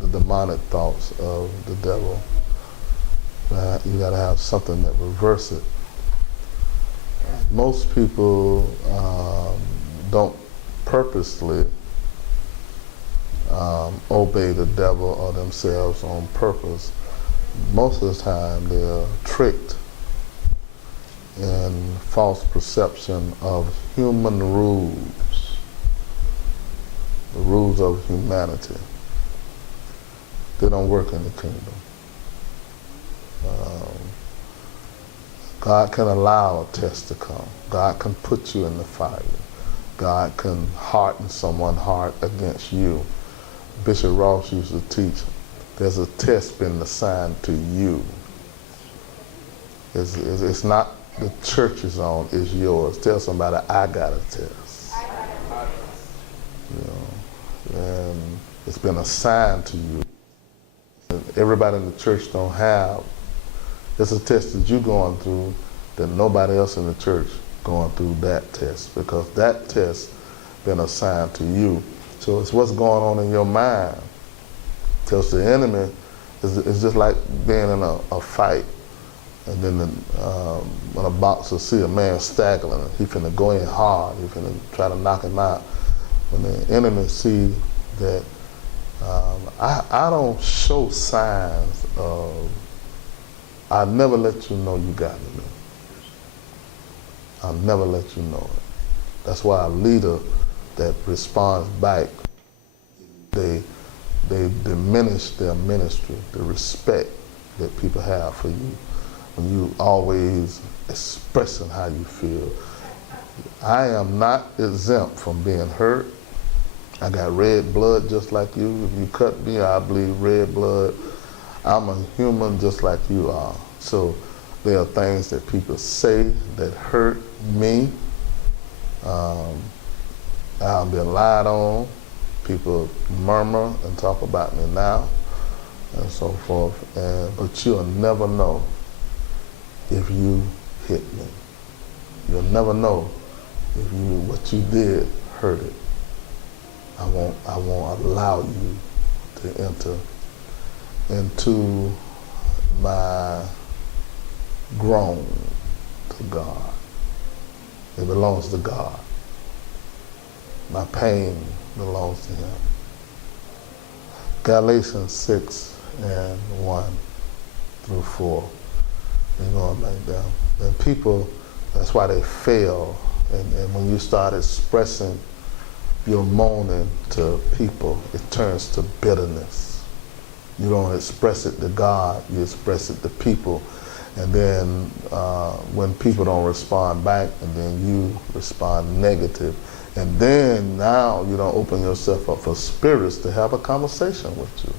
the demonic thoughts of the devil. You got to have something that reverse it. Most people don't purposely obey the devil or themselves on purpose. Most of the time they're tricked in false perception of human rules, the rules of humanity. They don't work in the kingdom. God can allow a test to come. God can put you in the fire. God can harden someone's heart against you. Bishop Ross used to teach, there's a test been assigned to you. It's not the church's own, it's yours. Tell somebody, I got a test. You know, and it's been assigned to you. And everybody in the church don't have. It's a test that you're going through that nobody else in the church going through that test, because that test been assigned to you. So it's what's going on in your mind. Because the enemy is just like being in a fight, and then when a boxer see a man staggering, he finna go in hard, he finna try to knock him out. When the enemy see that I don't show signs of, I'll never let you know you got me. I'll never let you know it. That's why a leader that responds back, they diminish their ministry, the respect that people have for you when you always expressing how you feel. I am not exempt from being hurt. I got red blood just like you. If you cut me, I bleed red blood. I'm a human just like you are. So there are things that people say that hurt me. I've been lied on. People murmur and talk about me now, and so forth. But you'll never know if you hit me. You'll never know if what you did hurt it. I won't allow you to enter into my groan to God. It belongs to God. My pain belongs to Him. Galatians 6:1-4. You're going like that. And people, that's why they fail. And when you start expressing your moaning to people, it turns to bitterness. You don't express it to God, you express it to people. And then when people don't respond back, and then you respond negative, and then now you don't open yourself up for spirits to have a conversation with you.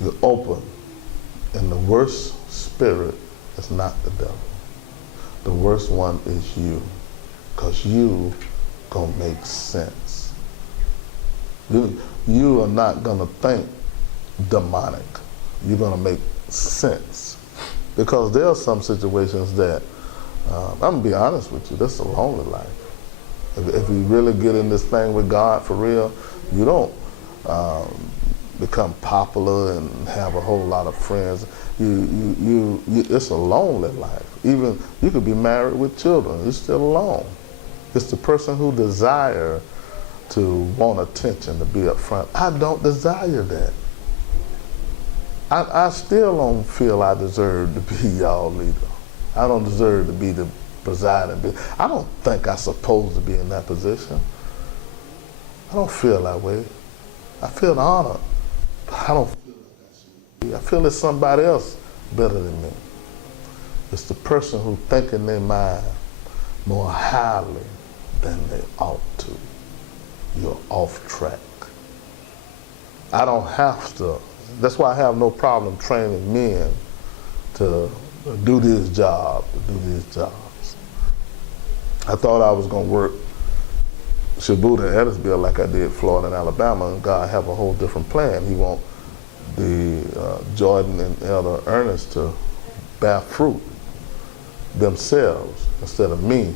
You're open, and the worst spirit is not the devil. The worst one is you, because you gonna make sense. You are not gonna think demonic. You're gonna make sense. Because there are some situations that, I'm gonna be honest with you, that's a lonely life. If you really get in this thing with God for real, you don't become popular and have a whole lot of friends. It's a lonely life. Even you could be married with children, you're still alone. It's the person who desire to want attention, to be up front. I don't desire that. I still don't feel I deserve to be y'all leader. I don't deserve to be the presiding. I don't think I'm supposed to be in that position. I don't feel that way. I feel honored, but I don't feel like I should be. I feel it's somebody else better than me. It's the person who think in their mind more highly than they ought to. You're off track. I don't have to. That's why I have no problem training men to do this job, to do these jobs. I thought I was going to work Shubuta and Edisville like I did Florida and Alabama, and God have a whole different plan. He want the Jordan and Elder Ernest to bear fruit themselves instead of me,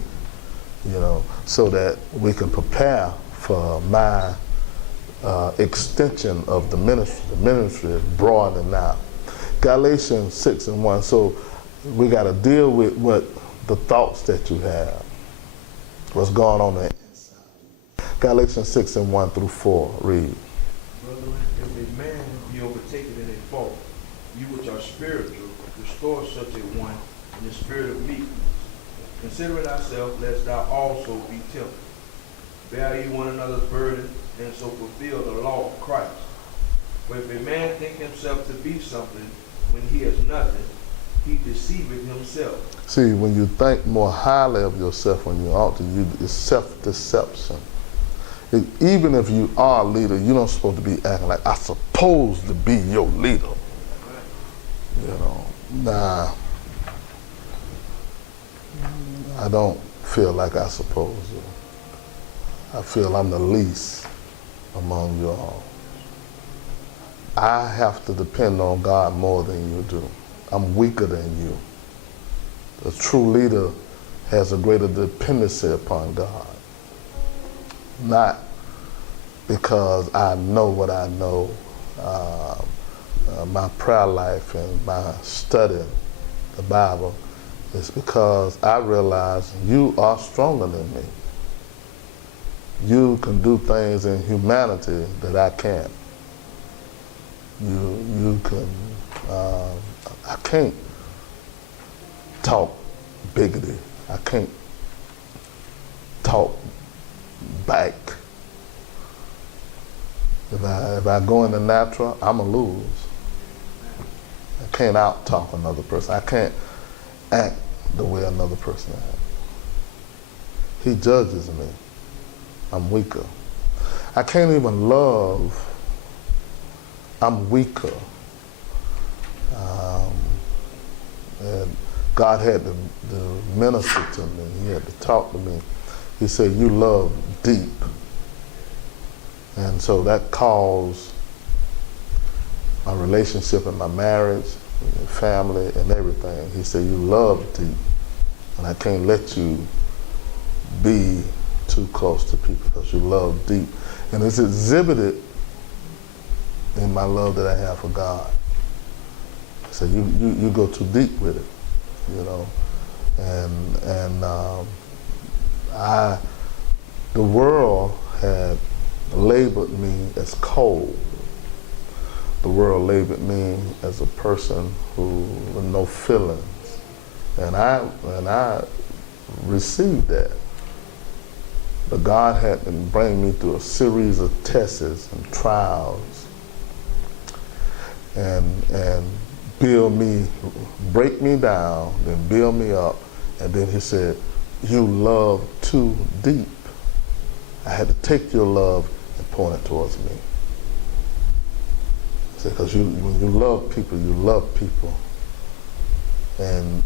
you know, so that we can prepare for my extension of the ministry. The ministry is broadening now. Galatians 6:1. So we got to deal with what the thoughts that you have, what's going on there. Galatians 6:1 through 4. Read. Brethren, if a man be overtaken in a fault, you which are spiritual, restore such a one in the spirit of meekness, considering thyself, lest thou also be tempted. Bear ye one another's burden, and so fulfill the law of Christ. For if a man think himself to be something when he is nothing, he deceiveth himself. See, when you think more highly of yourself when you ought to, it's self-deception. Even if you are a leader, you're not supposed to be acting like, I'm supposed to be your leader. You know, nah, I don't feel like I'm supposed to. I feel I'm the least among you all. I have to depend on God more than you do. I'm weaker than you. The true leader has a greater dependency upon God. Not because I know what I know, my prayer life and my studying the Bible. It's because I realize you are stronger than me. You can do things in humanity that I can't. You can, I can't talk bigoted. I can't talk back. If I go in the natural, I'm going to lose. I can't out-talk another person. I can't act the way another person acts. He judges me. I'm weaker. I can't even love. I'm weaker. And God had to minister to me. He had to talk to me. He said, you love deep. And so that caused my relationship and my marriage, and family, and everything. He said, you love deep. And I can't let you be too close to people because you love deep. And it's exhibited in my love that I have for God. So you go too deep with it, you know. And the world had labeled me as cold. The world labeled me as a person who with no feelings. And I received that. But God had to bring me through a series of tests and trials and build me, break me down, then build me up. And then he said, you love too deep. I had to take your love and point it towards me. Because when you love people, you love people. And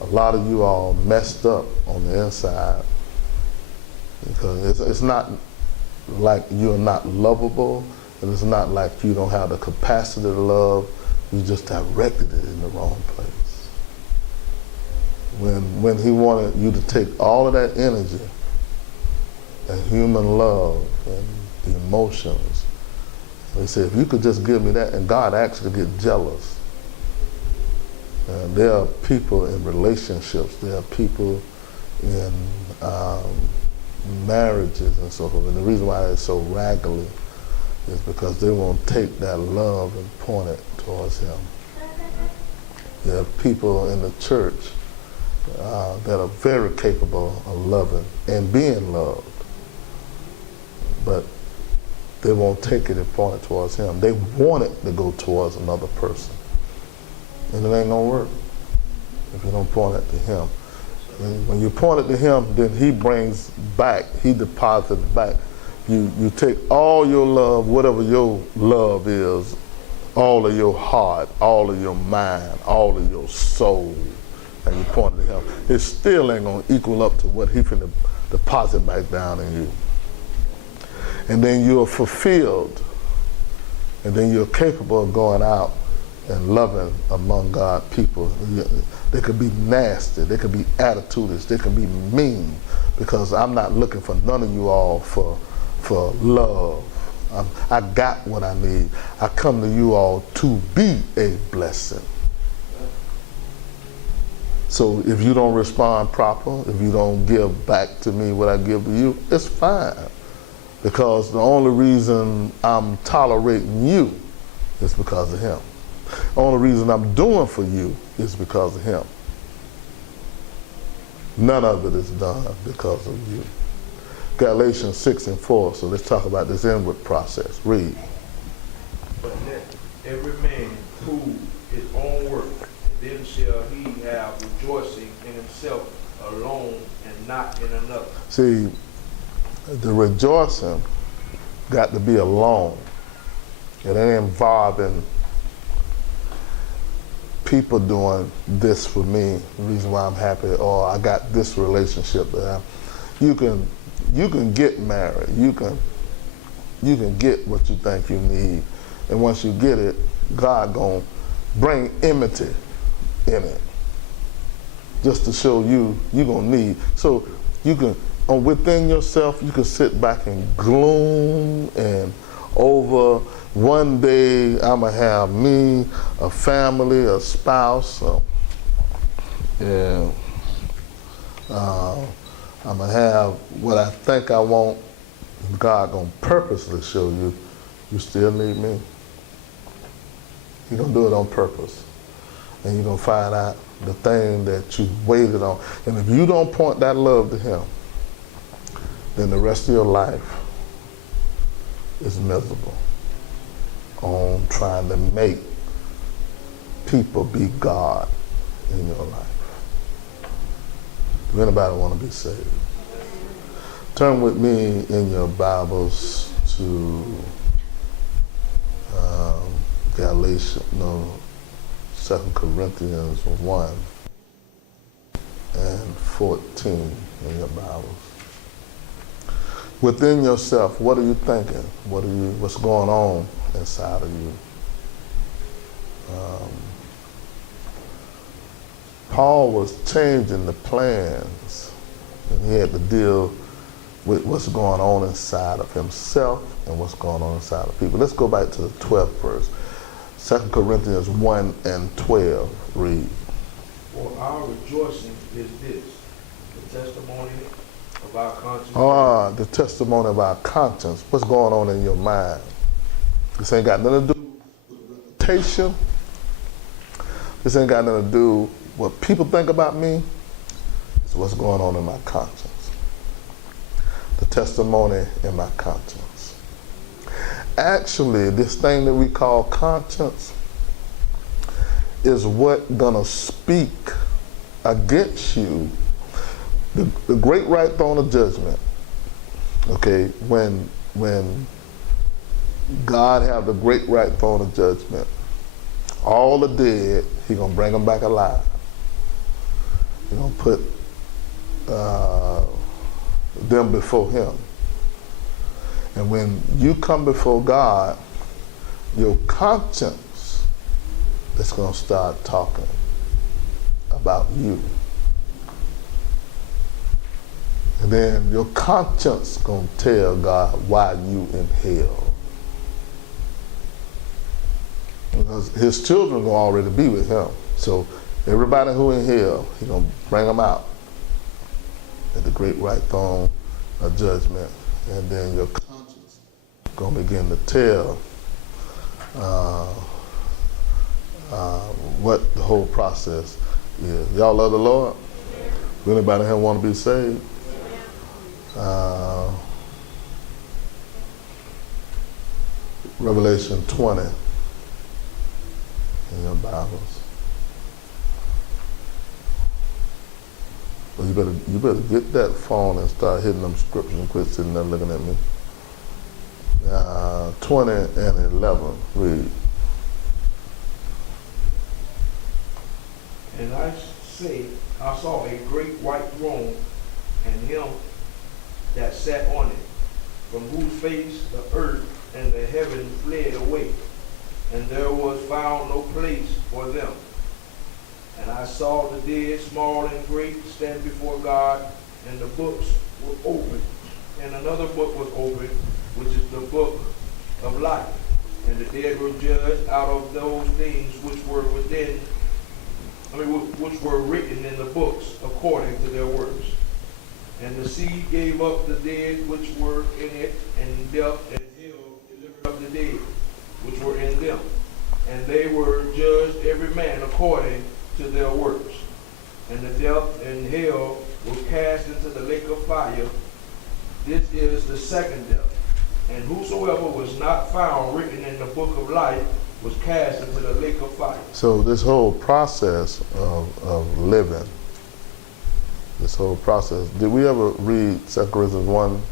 a lot of you all messed up on the inside because it's not like you're not lovable, and it's not like you don't have the capacity to love. You just directed it in the wrong place. When he wanted you to take all of that energy and human love and the emotions, he said, if you could just give me that, and God actually get jealous. And there are people in relationships, there are people in marriages and so forth. And the reason why it's so raggedy is because they won't take that love and point it towards him. There are people in the church that are very capable of loving and being loved, but they won't take it and point it towards him. They want it to go towards another person. And it ain't gonna work if you don't point it to him. And when you point it to him, then he brings back, he deposits back. You take all your love, whatever your love is, all of your heart, all of your mind, all of your soul, and you point it to him. It still ain't gonna equal up to what he finna deposit back down in you. And then you're fulfilled, and then you're capable of going out and loving among God people. They could be nasty, they could be attitudinous, they could be mean, because I'm not looking for none of you all for love. I got what I need. I come to you all to be a blessing. So if you don't respond proper, if you don't give back to me what I give to you, it's fine. Because the only reason I'm tolerating you is because of him. The only reason I'm doing for you is because of him. None of it is done because of you. Galatians 6:4, so let's talk about this inward process. Read. But let every man prove his own work, and then shall he have rejoicing in himself alone and not in another. See, the rejoicing got to be alone. It ain't involving people doing this for me, the reason why I'm happy, or I got this relationship that you can get married, you can get what you think you need, and once you get it, God gonna bring enmity in it, just to show you gonna need. So you can, within yourself, you can sit back and gloom and over. One day I'm gonna have me, a family, a spouse, and I'm gonna have what I think I want. God gonna purposely show you, you still need me. You're gonna do it on purpose. And you're gonna find out the thing that you waited on. And if you don't point that love to him, then the rest of your life is miserable on trying to make people be God in your life. Does anybody want to be saved? Turn with me in your Bibles to Second Corinthians 1 and 14 in your Bibles. Within yourself, what are you thinking? What's going on inside of you? Paul was changing the plans, and he had to deal with what's going on inside of himself and what's going on inside of people. Let's go back to the 12th verse. 2 Corinthians 1 and 12, read. For our rejoicing is this, the testimony of our conscience. The testimony of our conscience. What's going on in your mind? This ain't got nothing to do with reputation. This ain't got nothing to do with what people think about me. It's what's going on in my conscience. The testimony in my conscience. Actually, this thing that we call conscience is what gonna speak against you. The great right throne of judgment, okay, when God have the great right throne of judgment, all the dead, he gonna bring them back alive. He gonna put them before him. And when you come before God, your conscience is gonna start talking about you. And then your conscience gonna tell God why you in hell. Because his children gonna already be with him. So everybody who in hell, he gonna bring them out at the great white throne of judgment. And then your conscience gonna begin to tell what the whole process is. Y'all love the Lord? Does anybody here want to be saved? Revelation 20 in your Bibles. Well, you better get that phone and start hitting them scriptures and quit sitting there looking at me. 20 and 11, read. And I saw a great white throne, and him that sat on it, from whose face the earth and the heaven fled away, and there was found no place for them. And I saw the dead, small and great, stand before God, and the books were opened. And another book was opened, which is the book of of life. And the dead were judged out of those things which were which were written in the books according to their works. And the sea gave up the dead which were in it, and death and hell delivered up the dead which were in them. And they were judged every man according to their works. And the death and hell were cast into the lake of fire. This is the second death. And whosoever was not found written in the book of life was cast into the lake of fire. So this whole process of living, this whole process, did we ever read 2 Corinthians 1?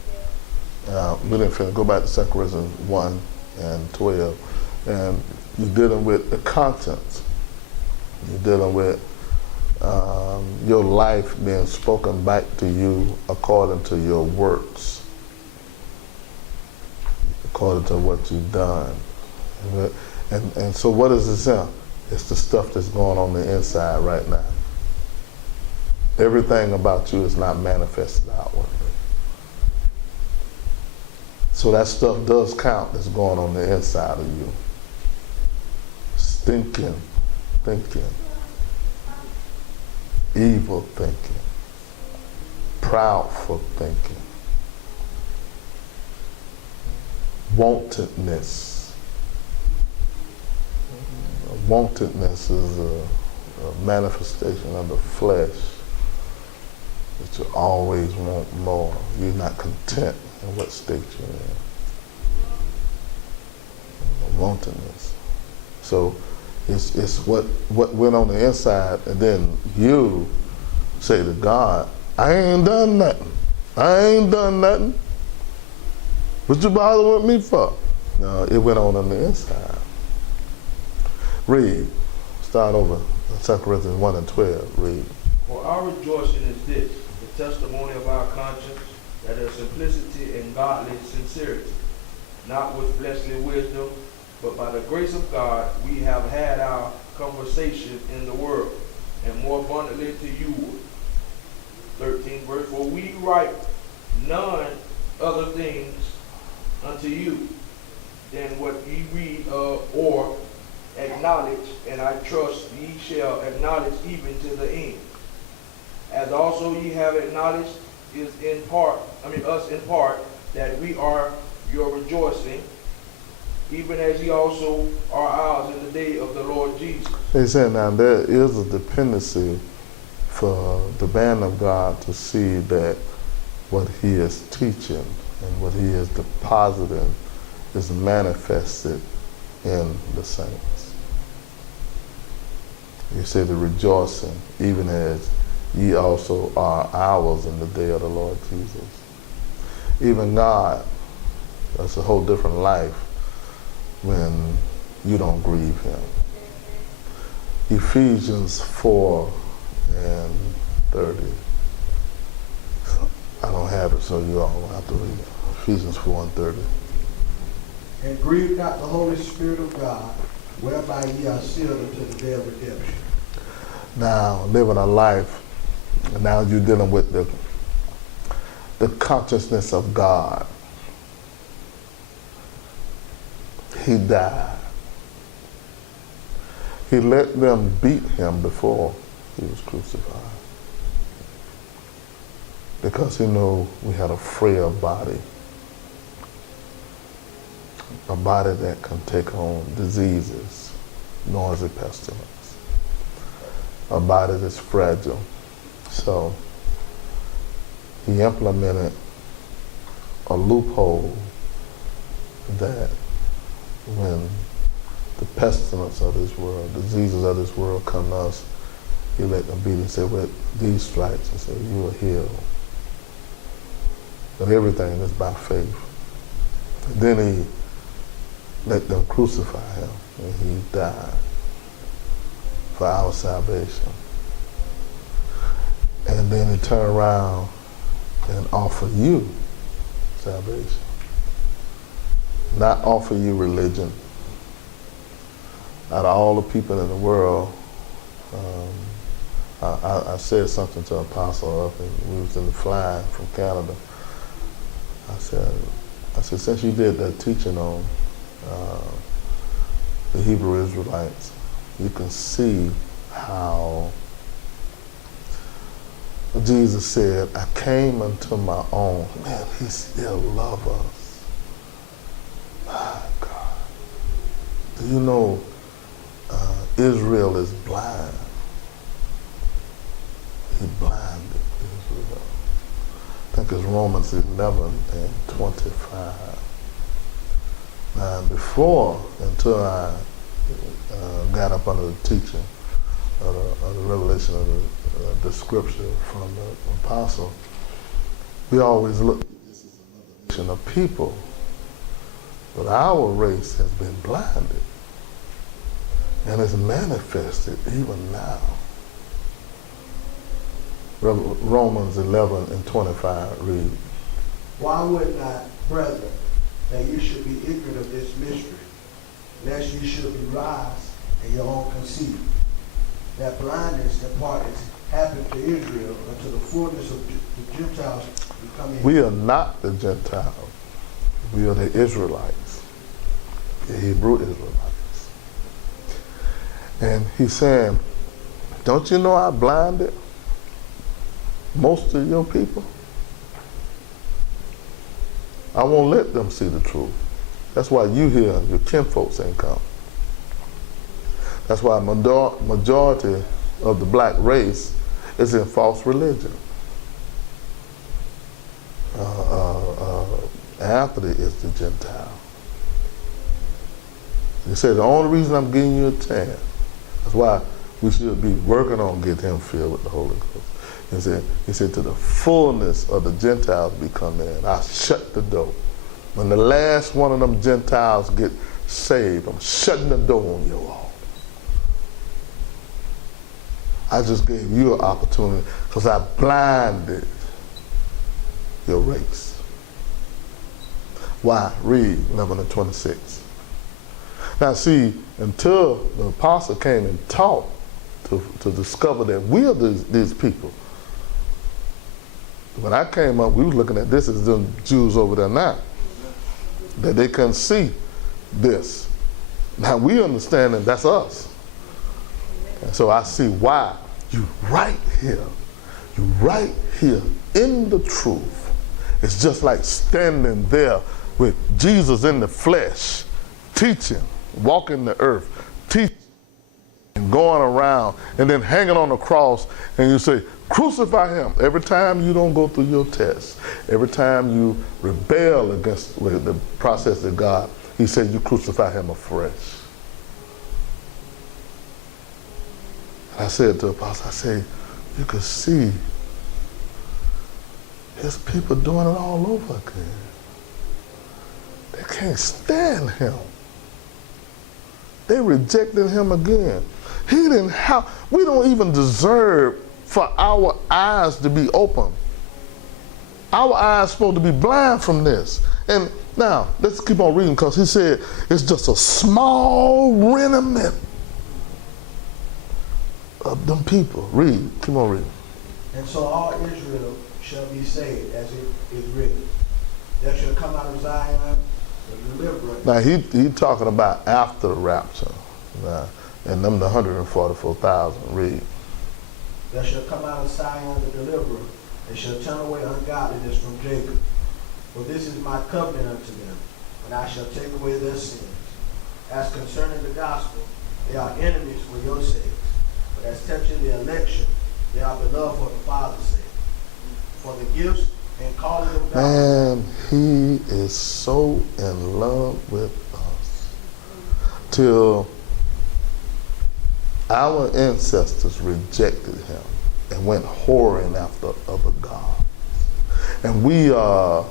We didn't finish. Go back to 2 Corinthians 1 and 12. And you're dealing with the contents. You're dealing with your life being spoken back to you according to your works, according to what you've done. And so what is this in? It's the stuff that's going on the inside right now. Everything about you is not manifested outwardly. So that stuff does count that's going on the inside of you. Stinking thinking, evil thinking, proudful thinking, wantedness. Wantedness is a manifestation of the flesh, that you always want more. You're not content in what state you're in. Wantedness. So it's what went on the inside, and then you say to God, I ain't done nothing. I ain't done nothing. What you bother with me for? No, it went on the inside. Read. Start over. 2 Corinthians 1 and 12. Read. For our rejoicing is this, the testimony of our conscience, that is simplicity and godly sincerity, not with fleshly wisdom, but by the grace of God we have had our conversation in the world, and more abundantly to you. 13 verse, for we write none other things unto you than what ye read or acknowledge, and I trust ye shall acknowledge even to the end. As also ye have acknowledged us in part, that we are your rejoicing, even as ye also are ours in the day of the Lord Jesus. He said, now there is a dependency for the man of God to see that what he is teaching and what he is depositing is manifested in the saints. You say the rejoicing, even as ye also are ours in the day of the Lord Jesus. Even God, that's a whole different life when you don't grieve him. Ephesians 4 and 30. I don't have it, so you all will have to read it. Ephesians 4 and 30. And grieve not the Holy Spirit of God, whereby ye are sealed unto the day of redemption. Now, living a life, and now you're dealing with the consciousness of God. He died. He let them beat him before he was crucified, because he knew we had a frail body, a body that can take on diseases, noisy pestilence, a body that's fragile. So he implemented a loophole that when the pestilence of this world, diseases of this world come to us, he let them beat and said, with these stripes, he said, you are healed. But everything is by faith. And then he let them crucify him, and he died for our salvation. And then he turned around and offer you salvation. Not offer you religion. Out of all the people in the world, I said something to Apostle up, and we was in the fly from Canada. I said, since you did that teaching on the Hebrew Israelites, you can see how Jesus said, I came unto my own. Man, he still loves us. My God. Do you know Israel is blind? He blinded Israel. I think it's Romans 11 and 25. Now, until I got up under the teaching of the revelation of the scripture from the apostle, we always look at this as another nation of people. But our race has been blinded. And it's manifested even now. Romans 11 and 25 read. Why would not, brethren, that you should be ignorant of this mystery, lest you should be wise in your own conceit, that blindness and partners happened to Israel until the fullness of the Gentiles become in. We are not the Gentiles. We are the Israelites, the Hebrew Israelites. And he's saying, don't you know I blinded most of your people? I won't let them see the truth. That's why you here, your kinfolks ain't come. That's why majority of the black race is in false religion. Anthony is the Gentile. He said, the only reason I'm giving you a chance, that's why we should be working on getting him filled with the Holy Ghost. He said, to the fullness of the Gentiles be come in, I shut the door. When the last one of them Gentiles get saved, I'm shutting the door on you all. I just gave you an opportunity because I blinded your race. Why? Read 11 and 26. Now see, until the apostle came and taught to discover that we are these people. When I came up, we were looking at this as them Jews over there now. That they couldn't see this. Now we understand that that's us. And so I see why you right here in the truth. It's just like standing there with Jesus in the flesh, teaching, walking the earth, teaching, and going around, and then hanging on the cross, and you say, crucify him. Every time you don't go through your test, every time you rebel against the process of God, he said you crucify him afresh. And I said to the apostle, I said, you could see his people doing it all over again. They can't stand him. They rejected him again. He didn't have, we don't even deserve for our eyes to be open. Our eyes supposed to be blind from this. And now, let's keep on reading because he said it's just a small remnant of them people. Read, keep on reading. And so all Israel shall be saved, as it is written. There shall come out of Zion a deliverer. Now he talking about after the rapture. And them the 144,000. Read. There shall come out of Zion the deliverer, and shall turn away ungodliness from Jacob. For this is my covenant unto them, when I shall take away their sins. As concerning the gospel, they are enemies for your sakes. But as touching the election, they are beloved for the Father's sake. For the gifts and calling of God. Man, he is so in love with us. Till our ancestors rejected him and went whoring after other gods. And we are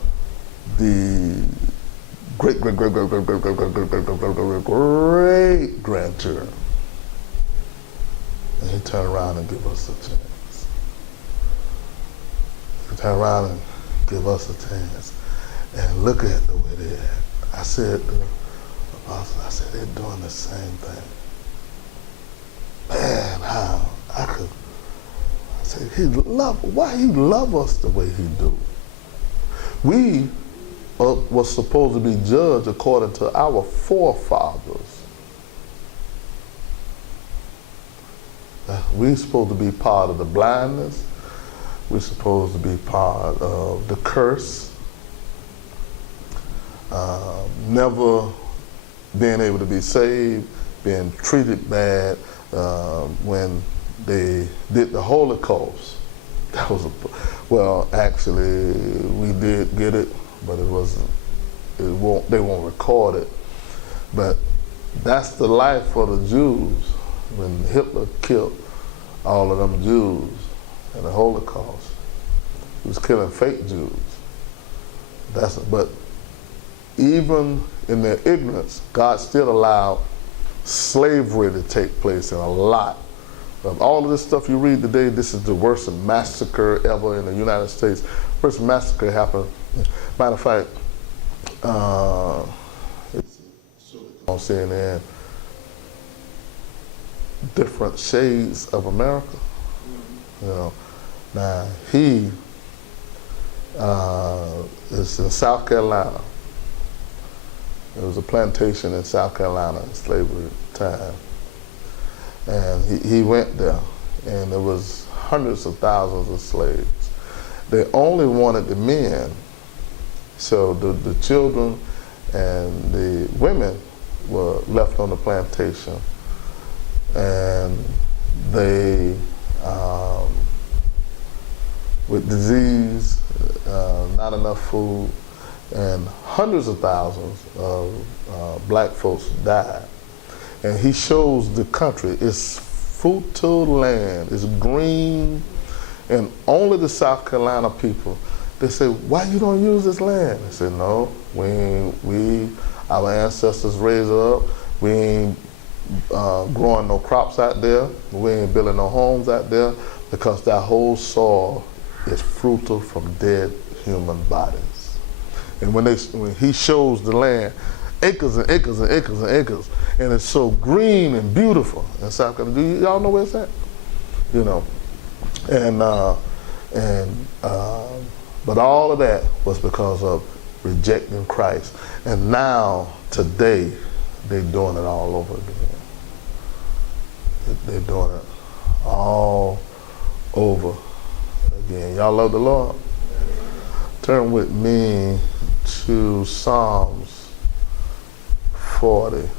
the great grandchildren. And he turned around and give us a chance. He turned around and give us a chance. And look at the way they act. I said to the apostle, I said, they're doing the same thing. Man, how I could, I said, why he love us the way he do? We was supposed to be judged according to our forefathers. We're supposed to be part of the blindness. We're supposed to be part of the curse. Never being able to be saved, being treated bad when they did the Holocaust. That was well, actually, we did get it, but it wasn't. They won't record it. But that's the life for the Jews. When Hitler killed all of them Jews in the Holocaust, he was killing fake Jews. But even in their ignorance, God still allowed slavery to take place in a lot of all of this stuff you read today. This is the worst massacre ever in the United States. First massacre happened. Matter of fact, it's on CNN, different shades of America. You know, now he is in South Carolina. There was a plantation in South Carolina in slavery time. And he went there, and there was hundreds of thousands of slaves. They only wanted the men, so the children and the women were left on the plantation, and they, with disease, not enough food, and hundreds of thousands of black folks died. And he shows the country, it's fertile land, it's green, and only the South Carolina people, they say, why you don't use this land? They say, no, our ancestors raised it up, we ain't growing no crops out there, we ain't building no homes out there, because that whole soil is fruitful from dead human bodies. And when he shows the land, acres and acres and acres and acres, and it's so green and beautiful in South Carolina. Do y'all know where it's at? You know, but all of that was because of rejecting Christ. And now, today, they're doing it all over again. They're doing it all over again. Y'all love the Lord? Turn with me to Psalms 40.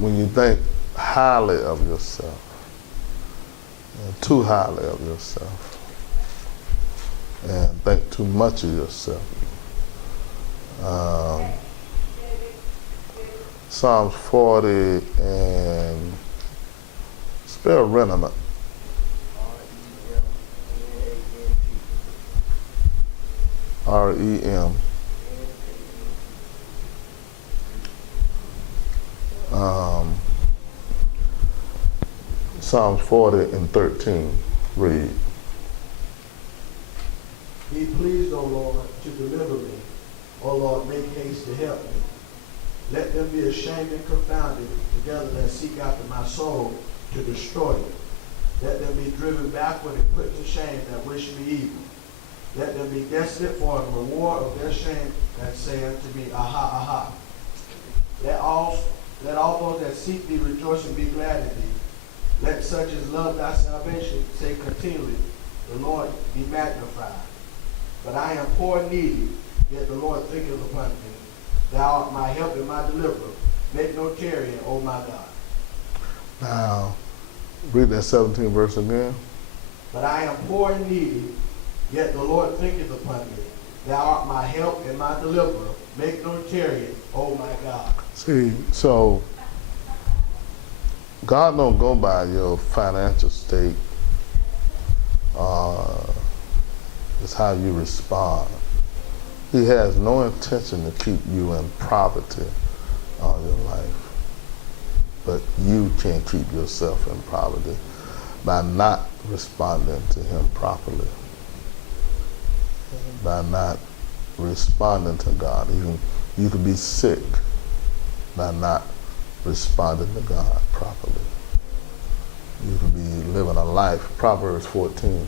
When you think highly of yourself, and too highly of yourself, and think too much of yourself, Psalms 40 and spell remnant. R-E-M. Psalms 40 and 13, read. Be pleased, O Lord, to deliver me. O Lord, make haste to help me. Let them be ashamed and confounded together that seek after my soul to destroy it. Let them be driven backward and put to shame that wish me evil. Let them be desolate for the reward of their shame that say unto me, Aha, aha. Let all those that seek thee rejoice and be glad in thee. Let such as love thy salvation say continually, the Lord be magnified. But I am poor and needy, yet the Lord thinketh upon me. Thou art my help and my deliverer. Make no tarrying, O my God. Now, read that 17th verse again. But I am poor and needy, yet the Lord thinketh upon me. Thou art my help and my deliverer. Make no tarrying, O my God. See, so God don't go by your financial state. It's how you respond. He has no intention to keep you in poverty all your life. But you can't keep yourself in poverty by not responding to him properly, by not responding to God. Even you could be sick by not responding to God properly. You could be living a life, Proverbs 14.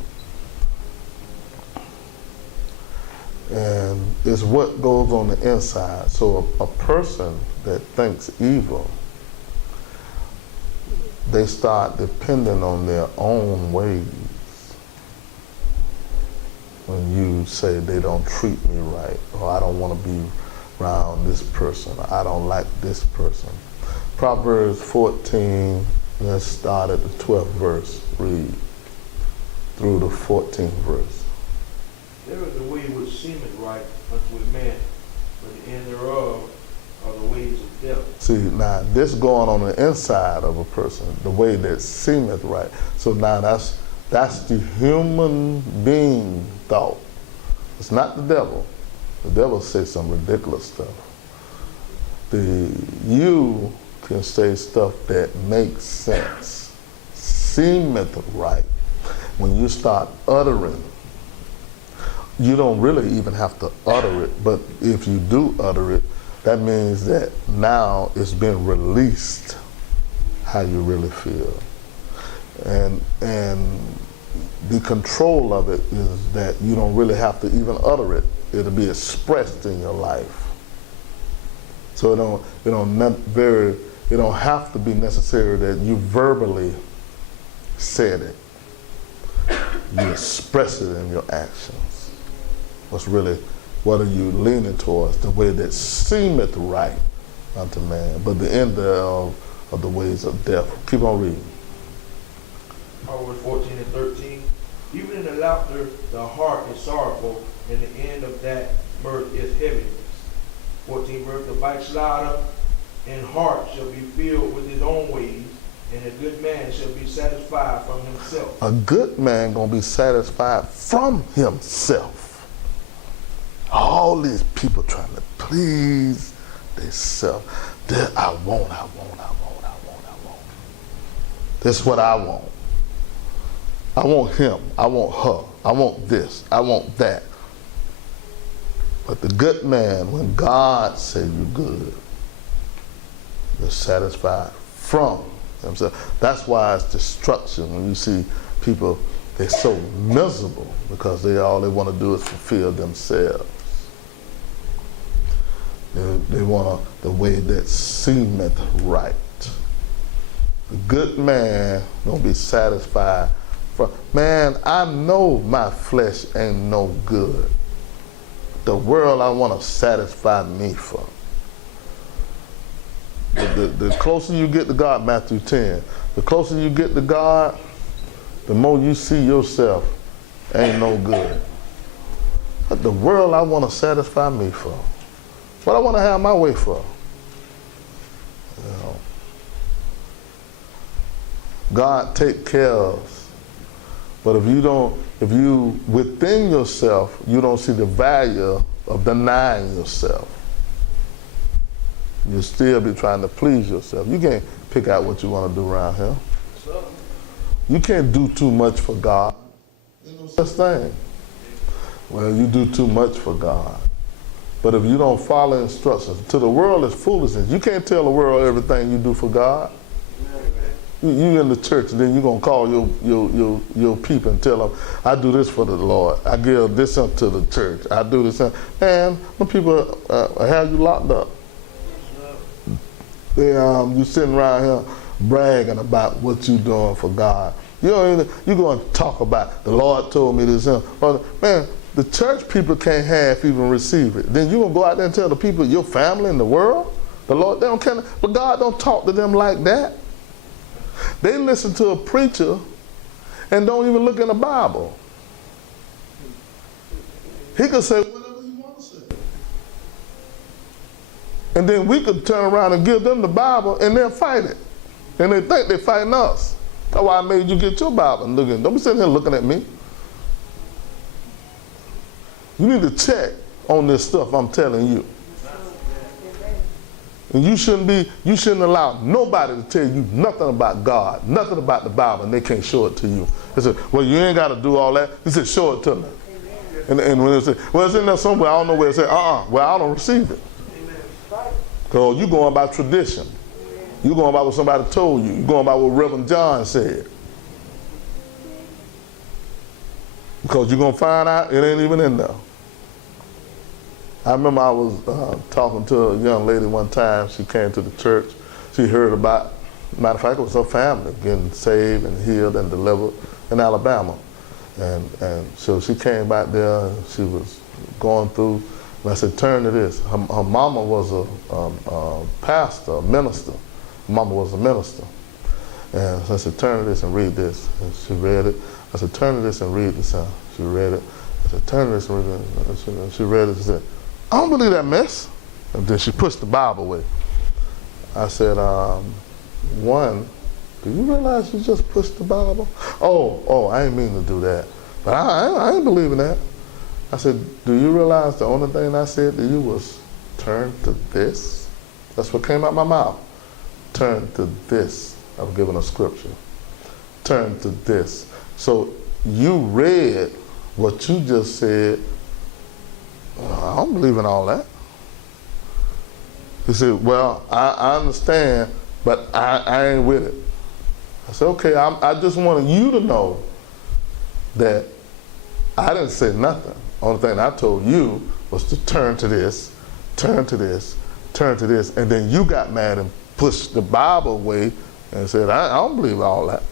And it's what goes on the inside. So a person that thinks evil, they start depending on their own ways. When you say they don't treat me right, or I don't want to be around this person, or I don't like this person. Proverbs 14, let's start at the 12th verse, read through the 14th verse. There is a way which seemeth right unto a man, but the end thereof are the ways of death. See, now this going on the inside of a person, the way that seemeth right. So now that's the human being thought. It's not the devil. The devil says some ridiculous stuff. You can say stuff that makes sense, seemeth right. When you start uttering, you don't really even have to utter it, but if you do utter it, that means that now it's been released how you really feel. And the control of it is that you don't really have to even utter it. It'll be expressed in your life. So it don't have to be necessary that you verbally said it. You express it in your actions. What are you leaning towards? The way that seemeth right unto man, but the end thereof are the ways of death. Keep on reading. Proverbs 14 and 13. Even in the laughter, the heart is sorrowful, and the end of that mirth is heaviness. 14 verse, the backslider in heart shall be filled with his own ways, and a good man shall be satisfied from himself. A good man gonna be satisfied from himself. All these people trying to please themselves. I want. This is what I want. I want him. I want her. I want this. I want that. But the good man, when God say you're good, you're satisfied from himself. That's why it's destruction. When you see people, they're so miserable because all they want to do is fulfill themselves. They want the way that seemeth right. The good man don't be satisfied. Man, I know my flesh ain't no good. The world I want to satisfy me for. The closer you get to God, Matthew 10, the closer you get to God, the more you see yourself ain't no good. But the world I want to satisfy me for. What I want to have my way for. You know. God take care of us. But if you within yourself, you don't see the value of denying yourself. You'll still be trying to please yourself. You can't pick out what you want to do around here. You can't do too much for God. There's no such thing. Well, you do too much for God. But if you don't follow instructions, to the world is foolishness. You can't tell the world everything you do for God. You in the church, and then you're going to call your people and tell them, I do this for the Lord. I give this up to the church. I do this. Man, when people have you locked up, you sitting around here bragging about what you're doing for God. You're going to talk about, the Lord told me this. Man, the church people can't half even receive it. Then you're going to go out there and tell the people, your family in the world, the Lord, they don't care. But God don't talk to them like that. They listen to a preacher and don't even look in the Bible. He could say whatever he wants to say. And then we could turn around and give them the Bible and they'll fight it. And they think they're fighting us. That's why I made you get your Bible and looking. Don't be sitting here looking at me. You need to check on this stuff I'm telling you. And you shouldn't allow nobody to tell you nothing about God, nothing about the Bible, and they can't show it to you. They said, well, you ain't got to do all that. He said, show it to me. And when it's in there somewhere, I don't know where it says, well, I don't receive it. Because you're going by tradition. You're going by what somebody told you. You're going by what Reverend John said. Because you're going to find out it ain't even in there. I remember I was talking to a young lady one time. She came to the church. She heard about, matter of fact, it was her family getting saved and healed and delivered in Alabama. And so she came back there and she was going through, and I said, turn to this. Her mama was a pastor, a minister. Her mama was a minister. And so I said, turn to this and read this. And she read it. I said, turn to this and read this. She read it. I said, turn to this and read it. And she read it. She said, I don't believe that mess. And then she pushed the Bible away. I said, one, do you realize you just pushed the Bible? Oh, I ain't mean to do that. But I ain't believing that. I said, do you realize the only thing I said to you was turn to this? That's what came out my mouth. Turn to this. I was given a scripture. Turn to this. So you read what you just said. I don't believe in all that. He said, well, I understand, but I ain't with it. I said, okay, I just wanted you to know that I didn't say nothing. Only thing I told you was to turn to this, turn to this, turn to this, and then you got mad and pushed the Bible away and said, I don't believe all that.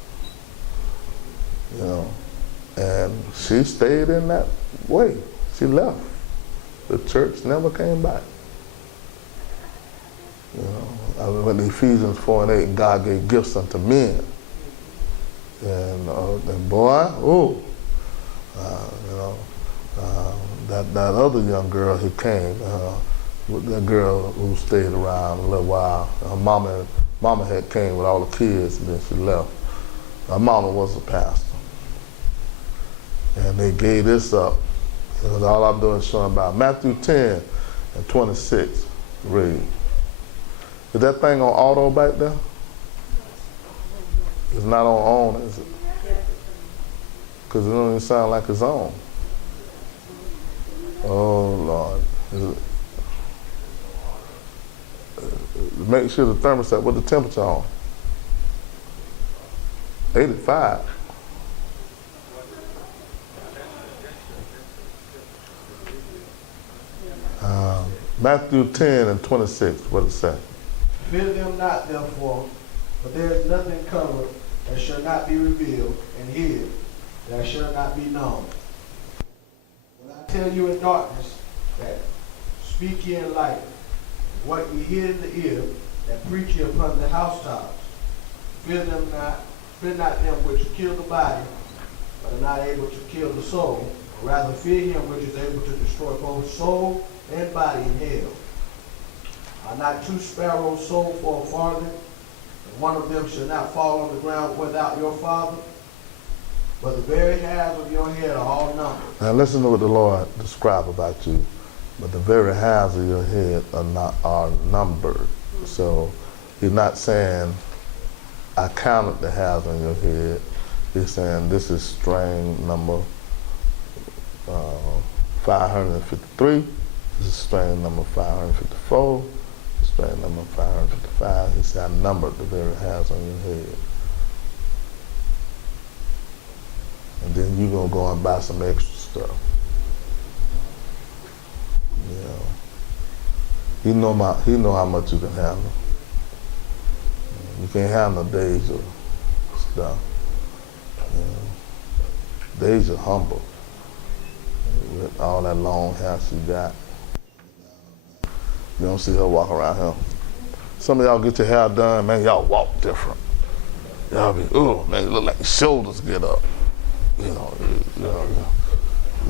You know, and she stayed in that way. She left. The church never came back. You know, I went to Ephesians 4:8, God gave gifts unto men. And boy, that other young girl who came, that girl who stayed around a little while, her mama had came with all the kids, and then she left. Her mama was a pastor. And they gave this up. Because all I'm doing is showing about Matthew 10 and 26. Read. Is that thing on auto back there? It's not on, is it? Because it don't even sound like it's on. Oh, Lord. Make sure the thermostat, what the temperature on? 85. Matthew 10 and 26, what does it say? Fear them not, therefore, for there is nothing covered that shall not be revealed, and hid that shall not be known. When I tell you in darkness, that speak ye in light, what ye hear in the ear, that preach ye upon the housetops. Fear not them which kill the body, but are not able to kill the soul, or rather fear him which is able to destroy both soul and body in hell. Are not two sparrows sold for a farthing, and one of them shall not fall on the ground without your Father? But the very hairs of your head are all numbered. Now listen to what the Lord described about you. But the very hairs of your head are numbered. So he's not saying, I counted the hairs on your head. He's saying this is strain number 553. This is strain number 554. Strain number 555. He said, I numbered the very hairs on your head. And then you're going to go and buy some extra stuff. You know, he know how much you can handle. You can't handle days of stuff. You know, days are humble. With all that long hair she got. You don't see her walk around here. Some of y'all get your hair done, man, y'all walk different. Y'all be, ooh, man, you look like your shoulders get up. You know.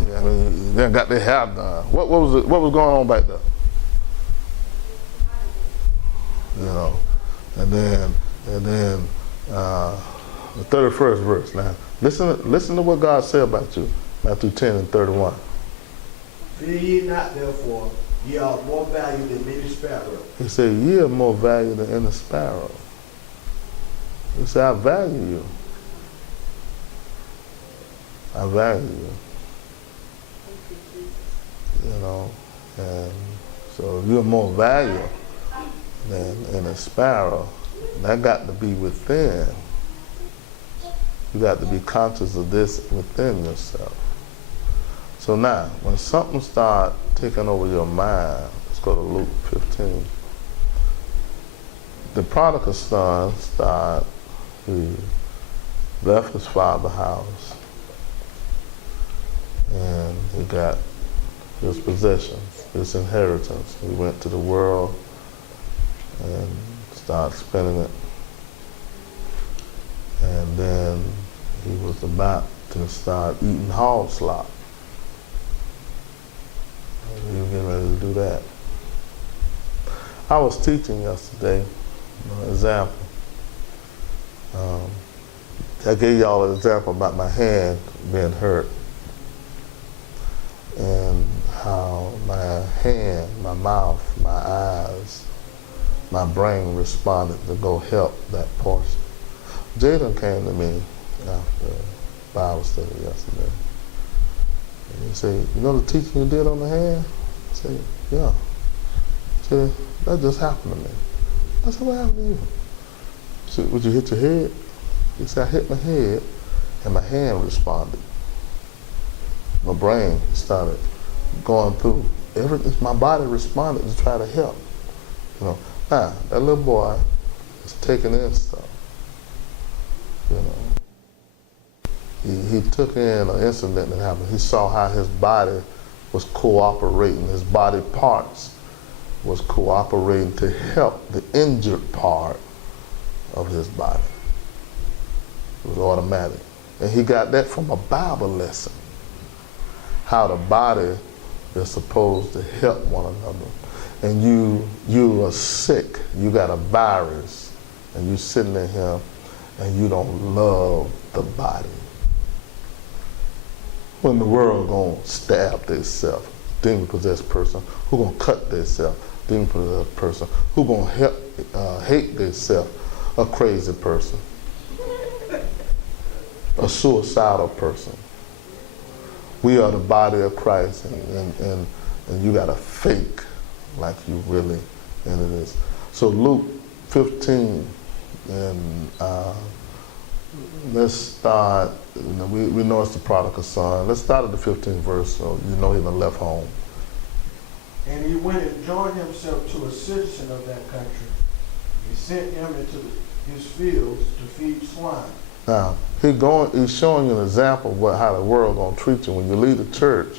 Yeah, I mean, they got their hair done. What was going on back there? You know, and then the 31st verse. Now, listen to what God said about you. Matthew 10 and 31. Fear ye not, therefore, ye are more valued than many sparrows. He said, ye are more valued than any sparrow. He said, I value you. I value you. you know, and so you're more valuable than a sparrow. That got to be within. You got to be conscious of this within yourself. So now, when something starts taking over your mind, let's go to Luke 15. The prodigal son he left his father's house and he got his possessions, his inheritance. He went to the world and started spending it. And then he was about to start eating hog slop. And he was getting ready to do that. I was teaching yesterday, an example. I gave y'all an example about my hand being hurt and how my hand, my mouth, my eyes, my brain responded to go help that portion. Jaden came to me after Bible study yesterday. And he said, you know the teaching you did on the hand? I said, yeah. He said, that just happened to me. I said, what happened to you? He said, would you hit your head? He said, I hit my head and my hand responded. My brain started going through everything. My body responded to try to help. You know, now that little boy is taking in stuff. You know, he took in an incident that happened. He saw how his body was cooperating. His body parts was cooperating to help the injured part of his body. It was automatic. And he got that from a Bible lesson. How the body is supposed to help one another. And you are sick, you got a virus, and you sitting in here and you don't love the body. When the world gonna stab themselves, demon-possessed person, who gonna cut themselves, demon-possessed person, who gonna hate themselves, a crazy person, a suicidal person. We are the body of Christ, and you gotta fake like you really into this. So Luke 15, and let's start, we know it's the prodigal son. Let's start at the 15th verse, so you know he done left home. And he went and joined himself to a citizen of that country. He sent him into his fields to feed swine. Now, he's showing you an example of how the world gonna treat you. When you leave the church,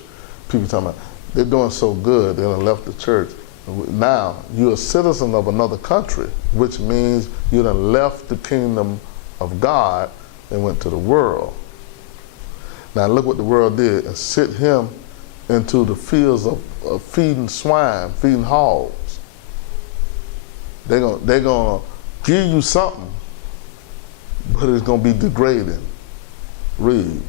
people talking about, they're doing so good, they done left the church. Now, you're a citizen of another country, which means you done left the kingdom of God and went to the world. Now look what the world did, and sent him into the fields of feeding swine, feeding hogs. They're gonna give you something, but it's gonna be degrading. Read.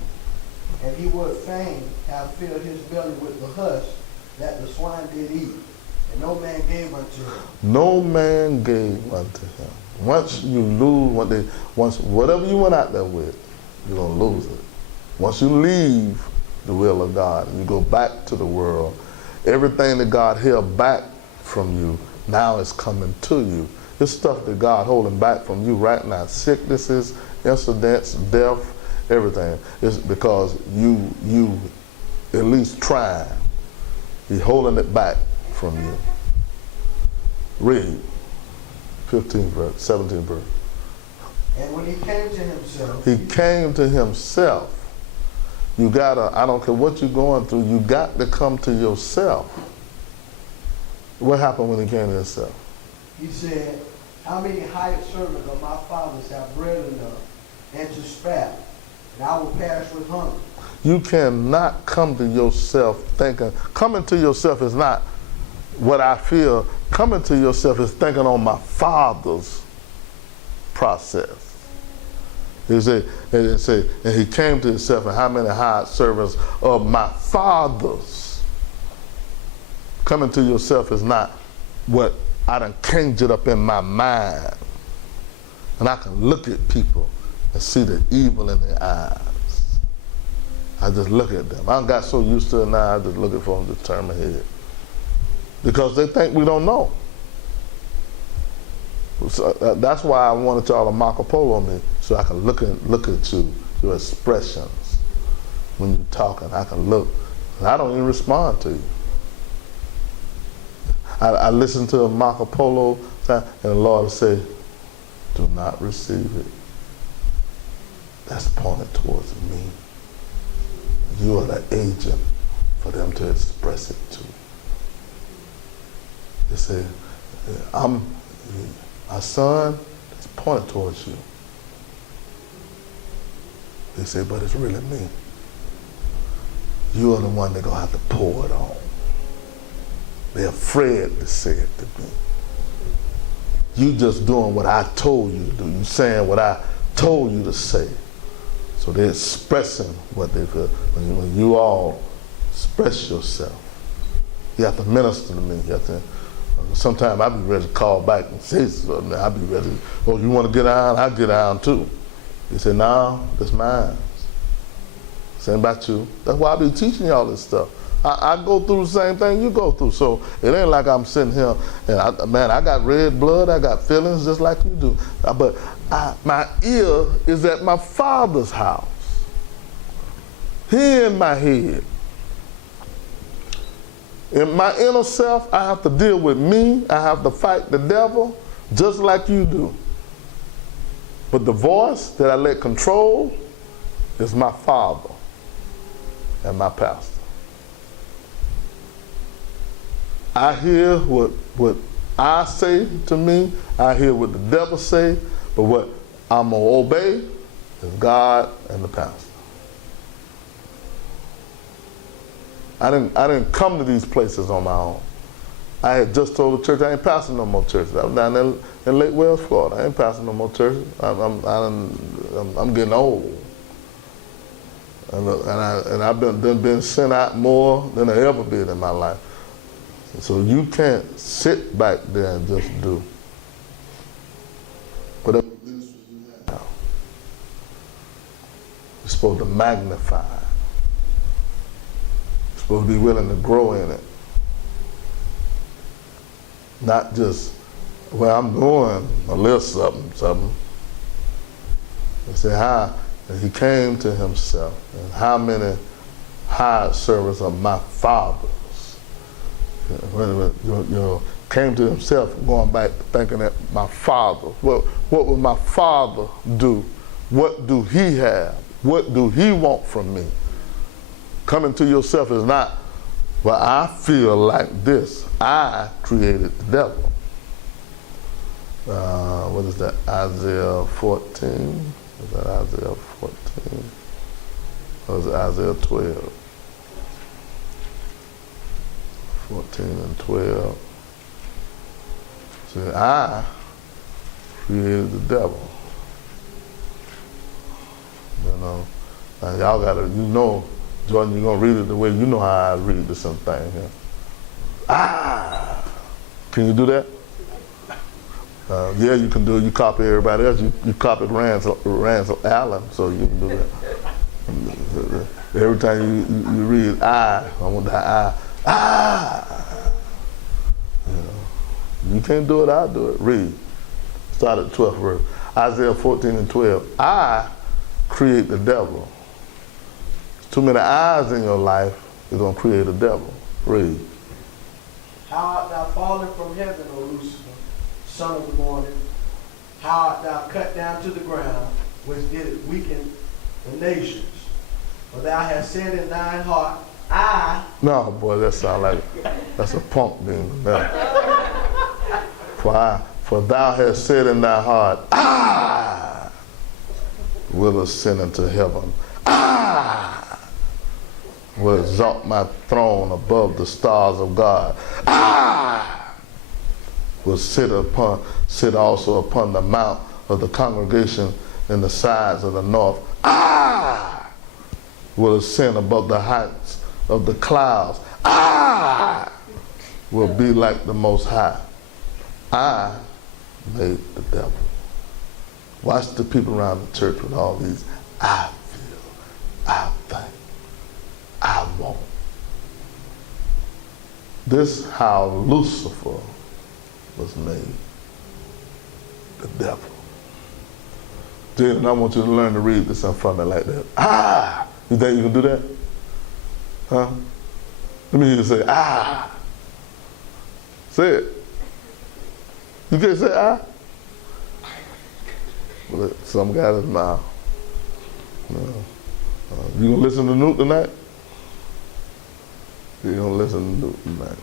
And he would fain have filled his belly with the husk that the swine did eat, and no man gave unto him. No man gave unto him. Once you lose whatever you went out there with, you're gonna lose it. Once you leave the will of God and you go back to the world, everything that God held back from you now is coming to you. It's stuff that God holding back from you right now. Sicknesses, incidents, death, everything. It's because you at least trying. He's holding it back from you. Read 15th verse, 17th verse. And when he came to himself. He came to himself. You gotta, I don't care what you're going through, you got to come to yourself. What happened when he came to himself? He said, how many hired servants of my father's have bread enough and to spare, and I will perish with hunger? You cannot come to yourself thinking, coming to yourself is not what I feel. Coming to yourself is thinking on my father's process. He said, and he came to himself, and how many hired servants of my father's? Coming to yourself is not what I done conjured up in my mind. And I can look at people and see the evil in their eyes. I just look at them. I got so used to it now, I just looking for them to turn my head. Because they think we don't know. So, that's why I wanted y'all to Marco Polo me, so I can look at you, your expressions. When you're talking, I can look, and I don't even respond to you. I listen to a Marco Polo and the Lord will say, do not receive it. That's pointed towards me. You are the agent for them to express it to. They say, my son, it's pointed towards you. They say, but it's really me. You are the one they're going to have to pour it on. They're afraid to say it to me. You just doing what I told you to do. You saying what I told you to say. So they're expressing what they feel. When you all express yourself, you have to minister to me. You have to. Sometimes I'll be ready to call back and say something. I'll be ready. Oh, you want to get down? I'll get down too. He said, no, that's mine. Same about you. That's why I be teaching y'all this stuff. I go through the same thing you go through. So it ain't like I'm sitting here and I got red blood, I got feelings just like you do. But my ear is at my Father's house. He in my head. In my inner self, I have to deal with me. I have to fight the devil just like you do. But the voice that I let control is my Father and my pastor. I hear what I say to me. I hear what the devil say. But what I'm going to obey is God and the pastor. I didn't come to these places on my own. I had just told the church I ain't pastoring no more churches. I was down there in Lake Wales, Florida. I ain't pastoring no more churches. I'm getting old. And I've been sent out more than I ever been in my life. So you can't sit back there and just do whatever ministry you have. You're supposed to magnify it. You're supposed to be willing to grow in it. Not just, well, I'm doing a little something. They say, how? And he came to himself. And how many hired servants of my Father's? Came to himself, going back thinking that my Father, what would my Father do? What do he have? What do he want from me? Coming to yourself is not, well, I feel like this. I created the devil. What is that? Isaiah 14? Is that Isaiah 14? Or is it Isaiah 12? 14 and 12. See, I created the devil. You know, now y'all gotta, Jordan, you're gonna read it the way you know how I read this thing here. Can you do that? Yeah, you can do it. You copy everybody else. You copied Rance Allen, so you can do that. Every time you read I want the you can't do it, I'll do it. Read. Start at 12th verse. Isaiah 14 and 12. I create the devil. Too many eyes in your life, you're going to create a devil. Read. How art thou fallen from heaven, O Lucifer, son of the morning? How art thou cut down to the ground, which did it weaken the nations? For thou hast said in thine heart, No, boy, that sounds like that's a punk thing. For thou hast said in thy heart, I will ascend into heaven. I will exalt my throne above the stars of God. I will sit also upon the mount of the congregation in the sides of the north. I will ascend above the heights of the clouds. I will be like the Most High. I made the devil. Watch the people around the church with all these I feel, I think. This how Lucifer was made, the devil. Jaden, I want you to learn to read this in front of me like that. Ah! You think you can do that? Huh? Let me hear you say, ah! Say it. You can't say ah? Well, some got his mouth. You gonna listen to Nuke tonight? You gonna listen to Nuke tonight?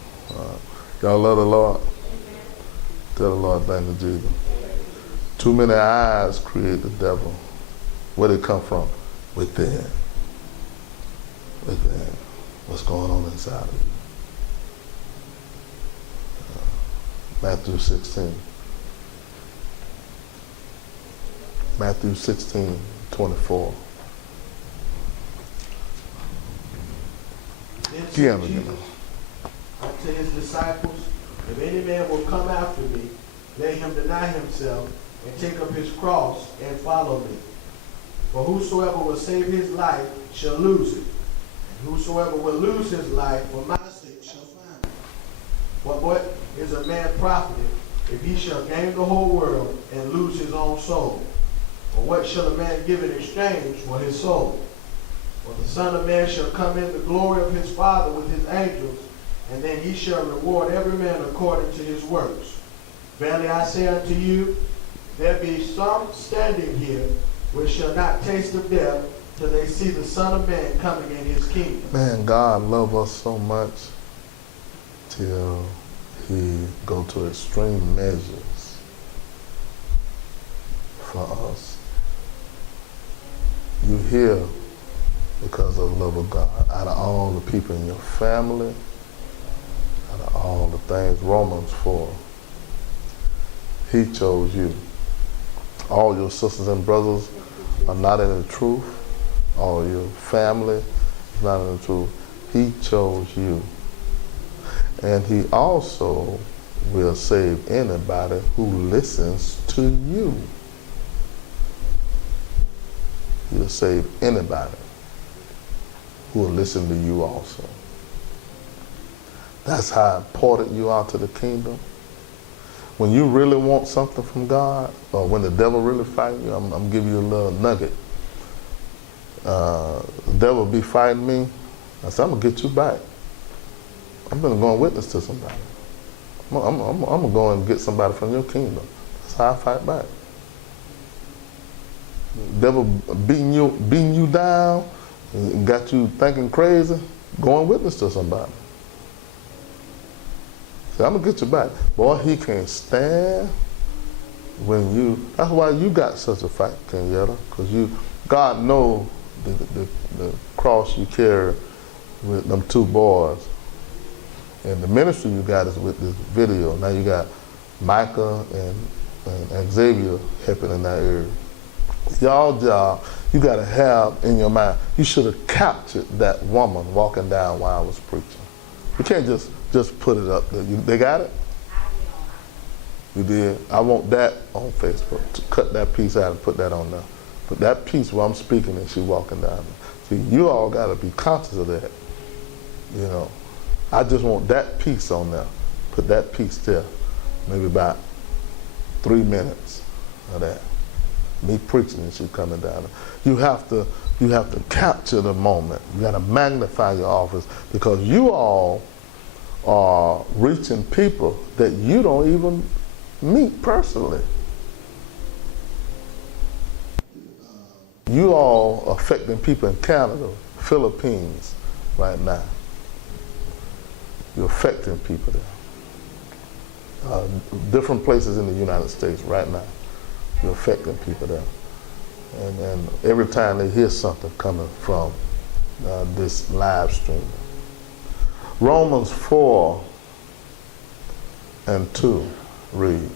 Y'all love the Lord? Tell the Lord thank you, Jesus. Too many eyes create the devil. Where did it come from? Within. Within. What's going on inside of you? Matthew 16. Matthew 16:24. Then said Jesus unto his disciples, if any man will come after me, let him deny himself and take up his cross and follow me. For whosoever will save his life shall lose it, and whosoever will lose his life for my sake shall find it. But what is a man profited if he shall gain the whole world and lose his own soul? Or what shall a man give in exchange for his soul? For the Son of Man shall come in the glory of his Father with his angels, and then he shall reward every man according to his works. Verily I say unto you, there be some standing here which shall not taste of death till they see the Son of Man coming in his kingdom. Man, God loves us so much till he go to extreme measures for us. You here because of the love of God. Out of all the people in your family, out of all the things, Romans 4, he chose you. All your sisters and brothers are not in the truth. All your family is not in the truth. He chose you. And he also will save anybody who listens to you. He'll save anybody who will listen to you also. That's how important you are to the kingdom. When you really want something from God, or when the devil really fighting you, I'm giving you a little nugget. The devil be fighting me. I said, I'm gonna get you back. I'm gonna go and witness to somebody. I'm gonna go and get somebody from your kingdom. That's how I fight back. The devil beating you down, and got you thinking crazy. Go and witness to somebody. See, I'm gonna get you back. Boy, he can't stand when you. That's why you got such a fight, Kenyatta, because God knows the cross you carry with them two boys. And the ministry you got is with this video. Now you got Micah and Xavier helping in that area. Y'all job, you got to have in your mind, you should have captured that woman walking down while I was preaching. You can't just put it up there. They got it? You did? I want that on Facebook. To cut that piece out and put that on there. But that piece where I'm speaking and she walking down there. See, you all got to be conscious of that. You know, I just want that piece on there. Put that piece there. Maybe about 3 minutes of that. Me preaching and she coming down there. You have to capture the moment. You got to magnify your office because you all are reaching people that you don't even meet personally. You all are affecting people in Canada, Philippines right now. You're affecting people there. Different places in the United States right now. You're affecting people there. And every time they hear something coming from this live stream. Romans 4 and 2 read.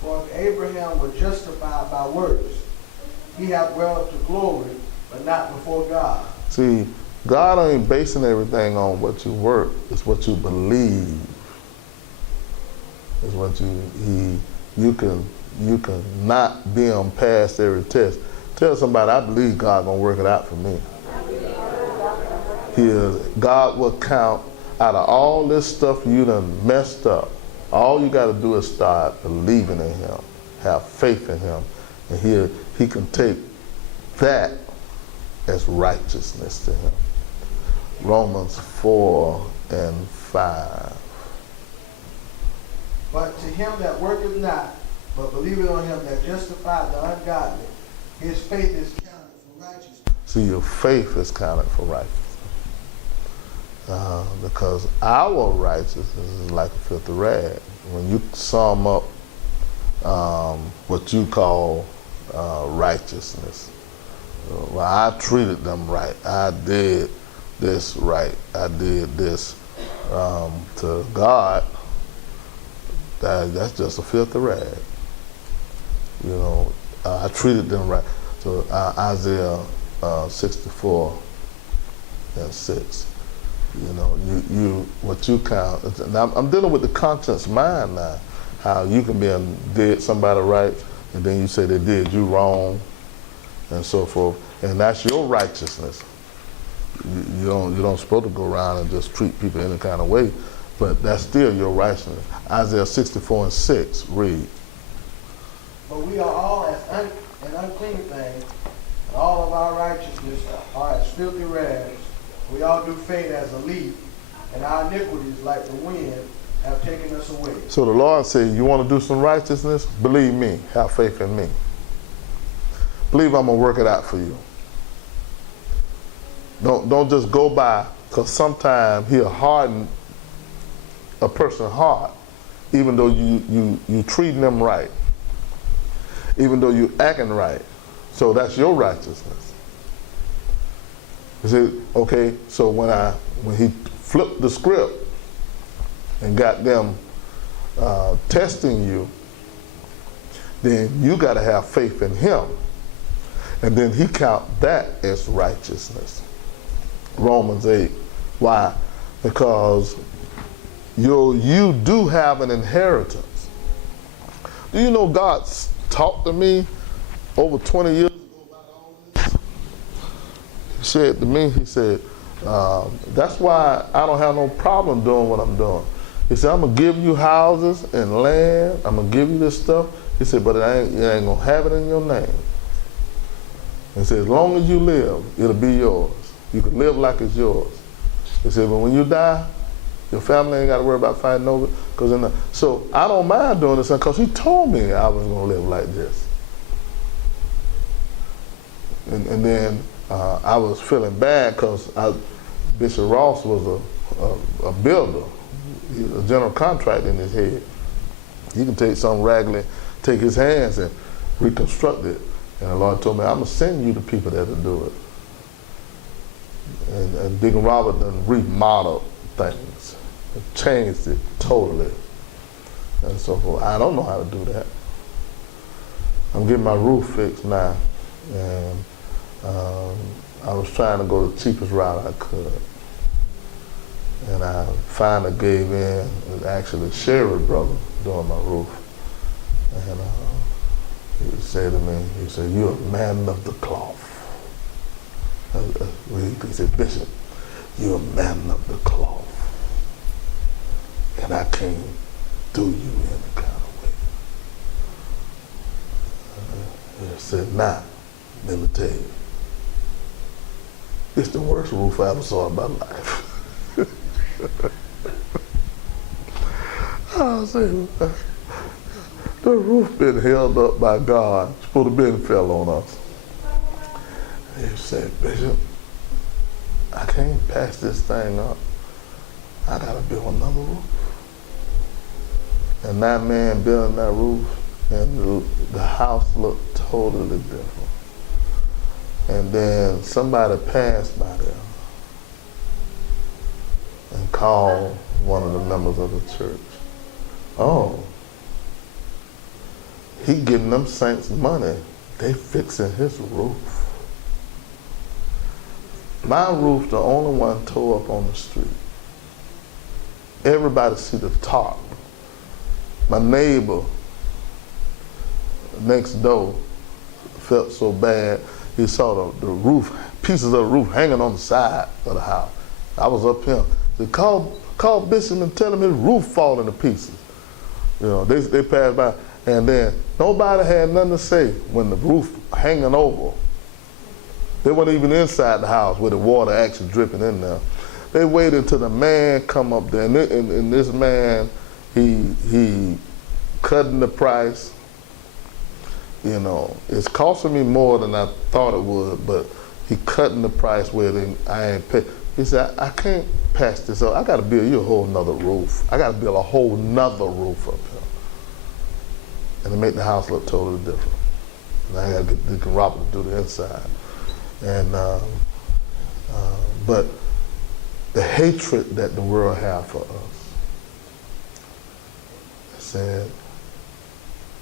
For if Abraham were justified by works, he hath whereof to glory, but not before God. See, God ain't basing everything on what you work. It's what you believe. It's what you can not be on past every test. Tell somebody, I believe God gonna work it out for me. God will count out of all this stuff you done messed up, all you got to do is start believing in him, have faith in him, and he can take that as righteousness to him. Romans 4 and 5. But to him that worketh not, but believeth on him that justifieth the ungodly, his faith is counted for righteousness. See, your faith is counted for righteousness. Because our righteousness is like a filthy rag. When you sum up what you call righteousness, well, I treated them right. I did this right. I did this to God. That's just a filthy rag. You know, I treated them right. So Isaiah 64 and 6. You know, you what you count. Now I'm dealing with the conscience mind now. How you can did somebody right, and then you say they did you wrong, and so forth, and that's your righteousness. You don't supposed to go around and just treat people any kind of way, but that's still your righteousness. Isaiah 64 and 6. Read. But we are all as an unclean thing, and all of our righteousness are as filthy rags. We all do fade as a leaf, and our iniquities, like the wind, have taken us away. So the Lord said, you want to do some righteousness? Believe me. Have faith in me. Believe I'm going to work it out for you. Don't just go by, because sometimes he'll harden a person's heart, even though you treating them right, even though you acting right. So that's your righteousness. He said, okay, so when he flipped the script and got them testing you, then you got to have faith in him. And then he count that as righteousness. Romans 8. Why? Because you do have an inheritance. Do you know God talked to me over 20 years ago about all this? He said to me, he said, that's why I don't have no problem doing what I'm doing. He said, I'm going to give you houses and land. I'm going to give you this stuff. He said, but you ain't going to have it in your name. He said, as long as you live, it'll be yours. You can live like it's yours. He said, but when you die, your family ain't got to worry about fighting over it. So I don't mind doing this because he told me I was going to live like this. And then I was feeling bad because Bishop Ross was a builder, a general contractor in his head. He can take something raggedy, take his hands and reconstruct it. And the Lord told me, I'm going to send you the people that will do it. And Deacon Robert done remodeled things, changed it totally, and so forth. I don't know how to do that. I'm getting my roof fixed now, and I was trying to go the cheapest route I could. And I finally gave in, and actually Sherry brother doing my roof. And he said to me, he said, you're a man of the cloth. He said, Bishop, you're a man of the cloth. And I can't do you any kind of way. He said, now, let me tell you, it's the worst roof I ever saw in my life. I said, the roof been held up by God. It's supposed to been fell on us. He said, Bishop, I can't patch this thing up. I gotta build another roof. And that man building that roof, and the house looked totally different. And then somebody passed by there and called one of the members of the church. Oh, he giving them saints money. They fixing his roof. My roof, the only one tore up on the street. Everybody see the top. My neighbor next door felt so bad, he saw the roof, pieces of the roof hanging on the side of the house. I was up here. They called Bishop and tell him his roof falling to pieces. You know, they passed by, and then nobody had nothing to say when the roof hanging over. They weren't even inside the house where the water actually dripping in there. They waited till the man come up there, and this man, he cutting the price. You know, it's costing me more than I thought it would, but he cutting the price where I ain't pay. He said, I can't pass this up. I got to build you a whole nother roof. I got to build a whole nother roof up here. And to make the house look totally different. And I got to get Deacon Robert to do the inside. And, but the hatred that the world have for us said,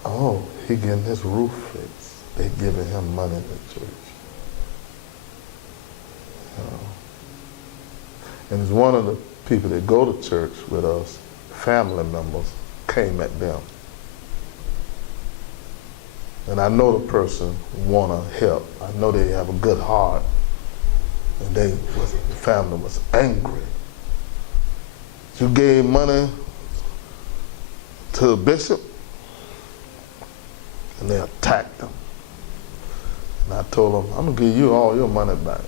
oh, he getting his roof fixed. They giving him money in the church. You know? And it's one of the people that go to church with us, family members, came at them. And I know the person want to help. I know they have a good heart. And the family was angry. You gave money to the bishop, and they attacked him. And I told them, I'm going to give you all your money back.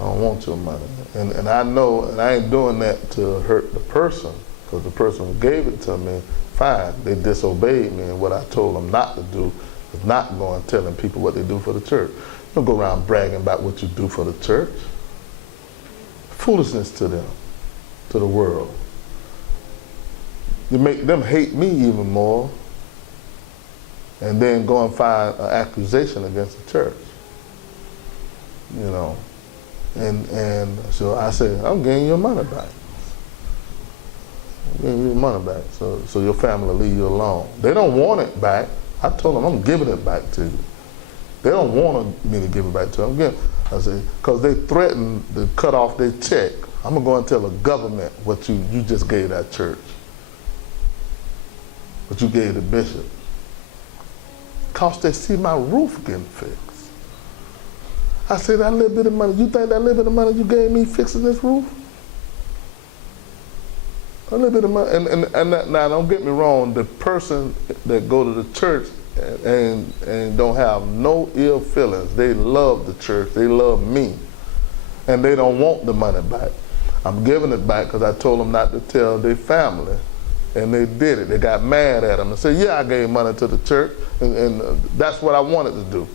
I don't want your money. And I know, and I ain't doing that to hurt the person, because the person who gave it to me, fine, they disobeyed me, and what I told them not to do is not go and telling people what they do for the church. Don't go around bragging about what you do for the church. Foolishness to them, to the world. You make them hate me even more, and then go and find an accusation against the church. You know. And so I said, I'm getting your money back. I'm getting your money back, so your family will leave you alone. They don't want it back. I told them, I'm giving it back to you. They don't want me to give it back to them. Again, I said, because they threatened to cut off their check. I'm going to go and tell the government what you just gave that church. What you gave the bishop. Because they see my roof getting fixed. I said, that little bit of money, you think that little bit of money you gave me fixing this roof? A little bit of money, and now don't get me wrong, the person that go to the church and don't have no ill feelings, they love the church, they love me, and they don't want the money back. I'm giving it back because I told them not to tell their family, and they did it. They got mad at them and said, yeah, I gave money to the church, and that's what I wanted to do.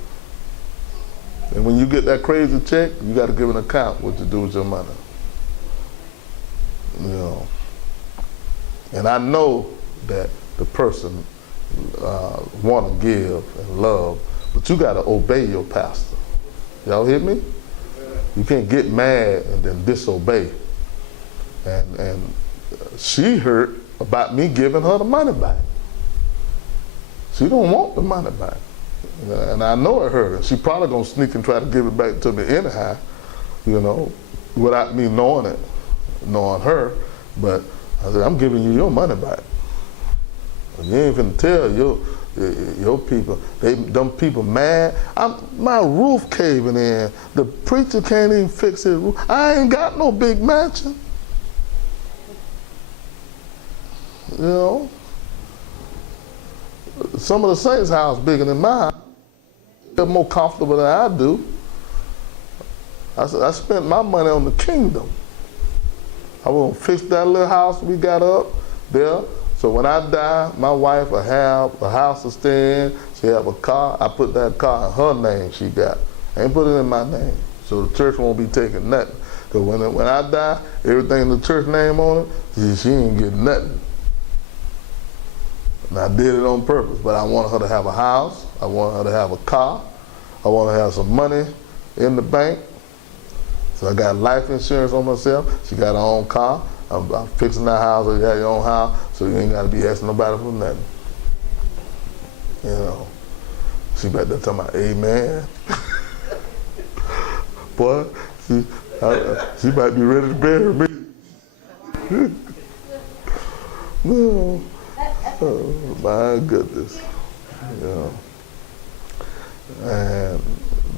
And when you get that crazy check, you got to give an account what you do with your money. You know. And I know that the person want to give and love, but you got to obey your pastor. Y'all hear me? You can't get mad and then disobey. And she hurt about me giving her the money back. She don't want the money back. And I know it hurt her. She probably gonna sneak and try to give it back to me anyhow, you know, without me knowing it, knowing her. But I said, I'm giving you your money back. You ain't finna tell your people, them people mad. My roof caving in. The preacher can't even fix his roof. I ain't got no big mansion. You know? Some of the saints' house bigger than mine. They're more comfortable than I do. I spent my money on the kingdom. I want to fix that little house we got up there. So when I die, my wife will have a house to stay in. She have a car. I put that car in her name she got. I ain't put it in my name. So the church won't be taking nothing. Because when I die, everything in the church name on it, she ain't getting nothing. And I did it on purpose, but I wanted her to have a house. I wanted her to have a car. I wanted her to have some money in the bank. So I got life insurance on myself. She got her own car. I'm fixing that house, so you have your own house, so you ain't got to be asking nobody for nothing. You know. She back there talking about, amen. Boy, she might be ready to bury me. No. Oh, my goodness. You know. And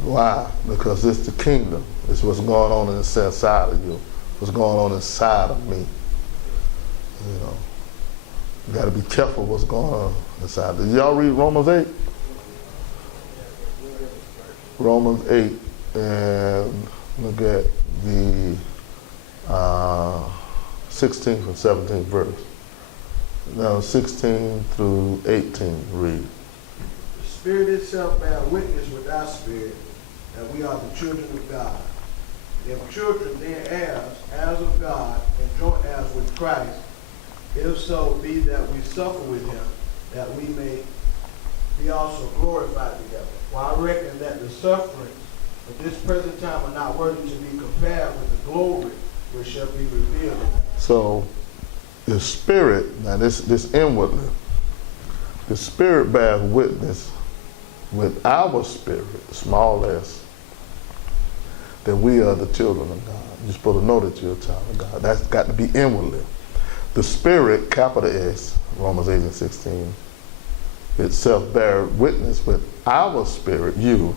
Why? Because it's the kingdom. It's what's going on inside of you. What's going on inside of me. You know. You got to be careful what's going on inside. Did y'all read Romans 8? Romans 8, and look at the 16th and 17th verse. Now 16 through 18, read. The Spirit itself bear witness with our spirit that we are the children of God. If children, then heirs of God, and joint heirs with Christ, if so be that we suffer with him, that we may be also glorified together. For I reckon that the sufferings of this present time are not worthy to be compared with the glory which shall be revealed. So the Spirit, now this inwardly, the Spirit bears witness with our spirit, small s, that we are the children of God. You're supposed to know that you're a child of God. That's got to be inwardly. The Spirit, capital S, Romans 8 and 16, itself bear witness with our spirit, your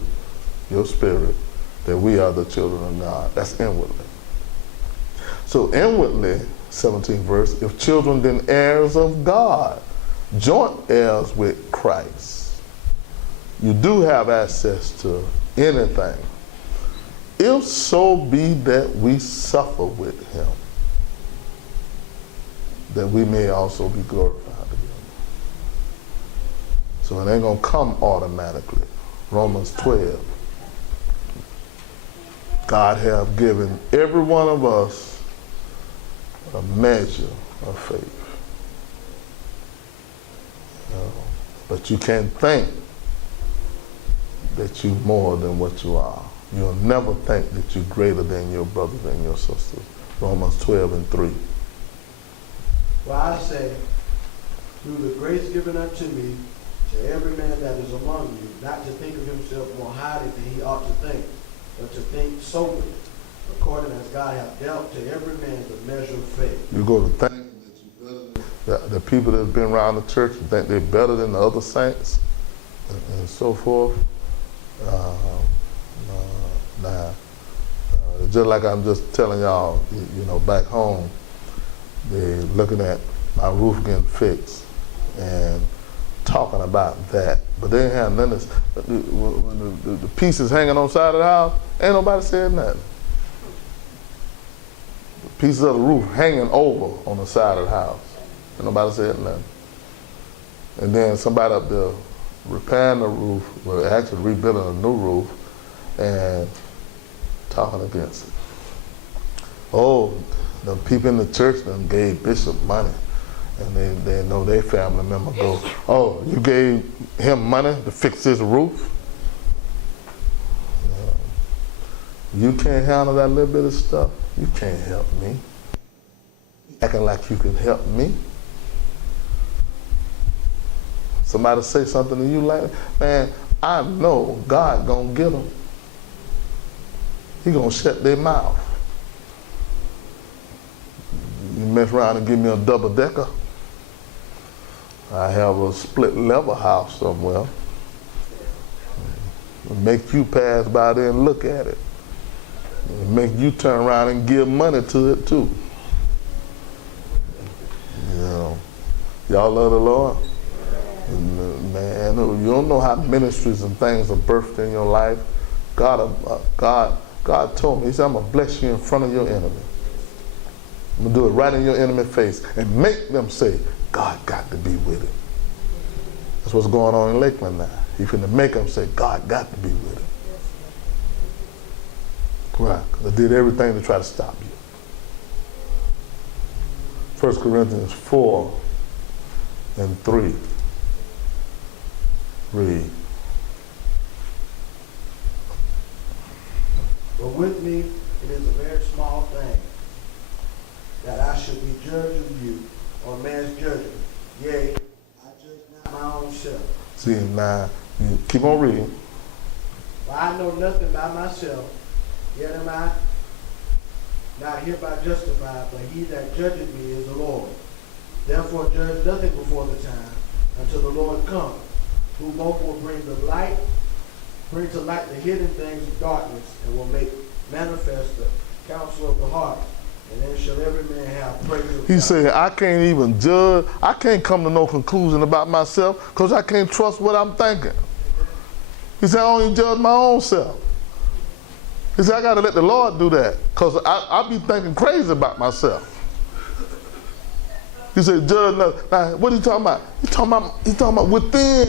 spirit, that we are the children of God. That's inwardly. So inwardly, 17th verse, if children then heirs of God, joint heirs with Christ. You do have access to anything. If so be that we suffer with him, that we may also be glorified together. So it ain't gonna come automatically. Romans 12. God have given every one of us a measure of faith. But you can't think that you're more than what you are. You'll never think that you're greater than your brothers and your sisters. Romans 12 and 3. For I say, through the grace given unto me, to every man that is among you, not to think of himself more highly than he ought to think, but to think soberly, according as God hath dealt to every man the measure of faith. You go to thinking that you're better than the people that have been around the church and think they're better than the other saints and so forth. Just like I'm just telling y'all, you know, back home, they're looking at my roof getting fixed and talking about that, but they ain't had none of this. The pieces hanging on the side of the house, ain't nobody saying nothing. The pieces of the roof hanging over on the side of the house, ain't nobody saying nothing. And then somebody up there repairing the roof, well, actually rebuilding a new roof, and talking against it. Oh, the people in the church done gave Bishop money. And they know their family member go, oh, you gave him money to fix his roof? You can't handle that little bit of stuff? You can't help me. Acting like you can help me. Somebody say something to you like, man, I know God gonna get them. He gonna shut their mouth. You mess around and give me a double decker. I have a split level house somewhere. Make you pass by there and look at it. Make you turn around and give money to it too. You know, y'all love the Lord? And, man, you don't know how ministries and things are birthed in your life. God told me, he said, I'm gonna bless you in front of your enemy. I'm gonna do it right in your enemy's face and make them say, God got to be with him. That's what's going on in Lakeland now. He's finna make them say, God got to be with him. Right, because I did everything to try to stop you. 1 Corinthians 4 and 3. Read. But with me, it is a very small thing that I should be judged of you on man's judgment. Yea, I judge not my own self. See, now, you keep on reading. For I know nothing by myself, yet am I not hereby justified, but he that judgeth me is the Lord. Therefore judge nothing before the time, until the Lord come, who both will bring the light bring to light the hidden things of darkness, and will make manifest the counsel of the heart. And then shall every man have praise of He God. said, I can't even judge. I can't come to no conclusion about myself because I can't trust what I'm thinking. He said, I don't even judge my own self. He said, I got to let the Lord do that because I be thinking crazy about myself. He said, judge nothing. Now, what are you talking about? He's talking about within.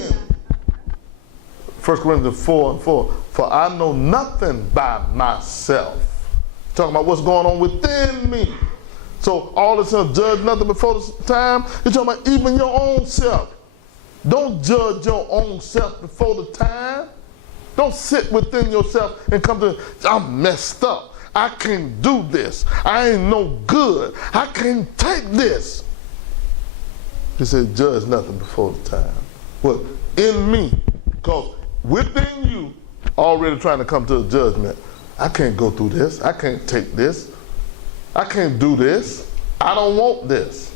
1 Corinthians 4:4. For I know nothing by myself. Talking about what's going on within me. So all of a sudden, judge nothing before the time. You're talking about even your own self. Don't judge your own self before the time. Don't sit within yourself and come to, I'm messed up. I can't do this. I ain't no good. I can't take this. He said, judge nothing before the time. Well, in me, because within you, already trying to come to a judgment. I can't go through this. I can't take this. I can't do this. I don't want this.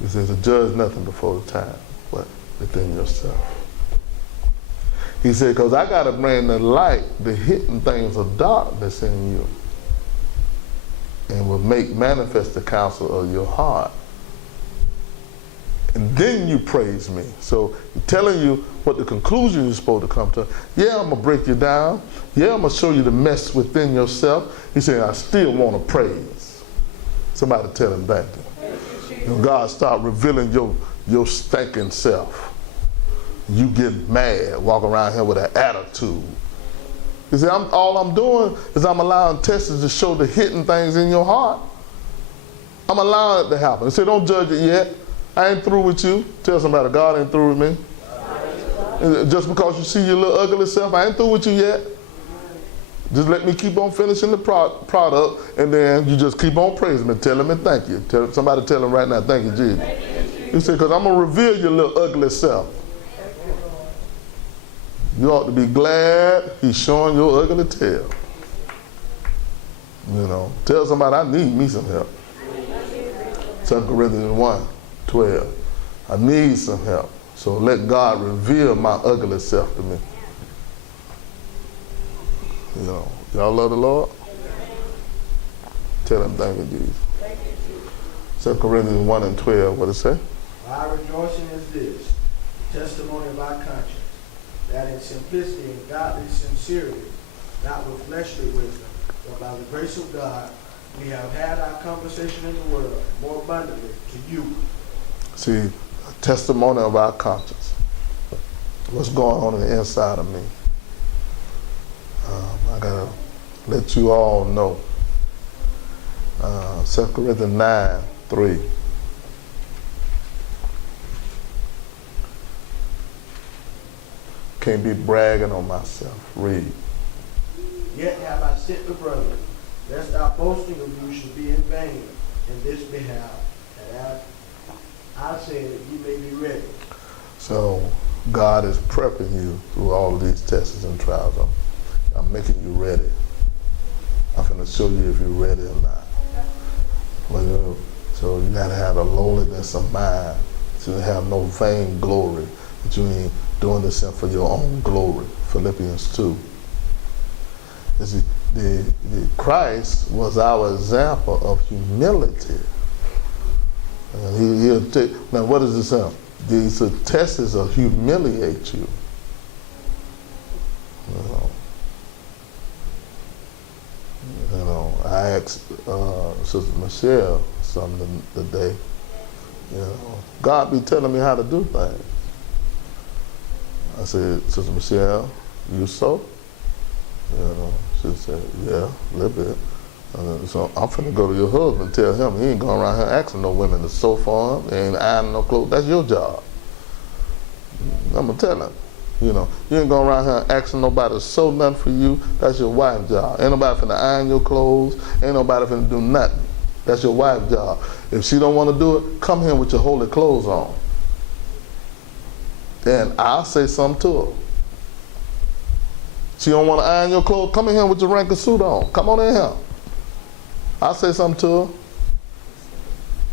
He says, judge nothing before the time, but within yourself. He said, because I got to bring the light, the hidden things of darkness in you, and will make manifest the counsel of your heart. And then you praise me. So telling you what the conclusion you're supposed to come to. Yeah, I'm going to break you down. Yeah, I'm going to show you the mess within yourself. He said, I still want to praise. Somebody tell him thank you. And God start revealing your stinking self. You get mad, walk around here with an attitude. He said, all I'm doing is I'm allowing tests to show the hidden things in your heart. I'm allowing it to happen. He said, don't judge it yet. I ain't through with you. Tell somebody, God ain't through with me. Just because you see your little ugly self, I ain't through with you yet. Just let me keep on finishing the product, and then you just keep on praising me. Tell him and thank you. Somebody tell him right now, thank you, Jesus. He said, because I'm going to reveal your little ugly self. You ought to be glad he's showing your ugly tail. You know, tell somebody, I need me some help. 2 Corinthians 1:12. I need some help. So let God reveal my ugly self to me. You know, y'all love the Lord? Tell him thank you, Jesus. 2 Corinthians 1:12, what it say? Our rejoicing is this, testimony of our conscience, that in simplicity and godly sincerity, not with fleshly wisdom, but by the grace of God, we have had our conversation in the world more abundantly to you. See, a testimony of our conscience. What's going on in the inside of me? I gotta let you all know. 2 Corinthians 9:3. Can't be bragging on myself. Read. Yet have I sent the brethren, lest our boasting of you should be in vain in this behalf, and as I said, you may be ready. So God is prepping you through all of these tests and trials. I'm making you ready. I'm going to show you if you're ready or not. So you got to have a lowliness of mind. So you have no vain glory. That you ain't doing this for your own glory. Philippians 2. You see, the Christ was our example of humility. He'll take, now what is this? These tests will humiliate you. You know, I asked Sister Michelle something today. You know, God be telling me how to do things. I said, Sister Michelle, you sew? You know, she said, yeah, a little bit. So I'm finna go to your husband and tell him he ain't going around here asking no women to sew for him. He ain't ironing no clothes. That's your job. I'm gonna tell him. You know, you ain't going around here asking nobody to sew nothing for you. That's your wife's job. Ain't nobody finna iron your clothes. Ain't nobody finna do nothing. That's your wife's job. If she don't want to do it, come here with your holy clothes on. Then I'll say something to her. She don't want to iron your clothes, come in here with your wrinkled suit on. Come on in here. I'll say something to her.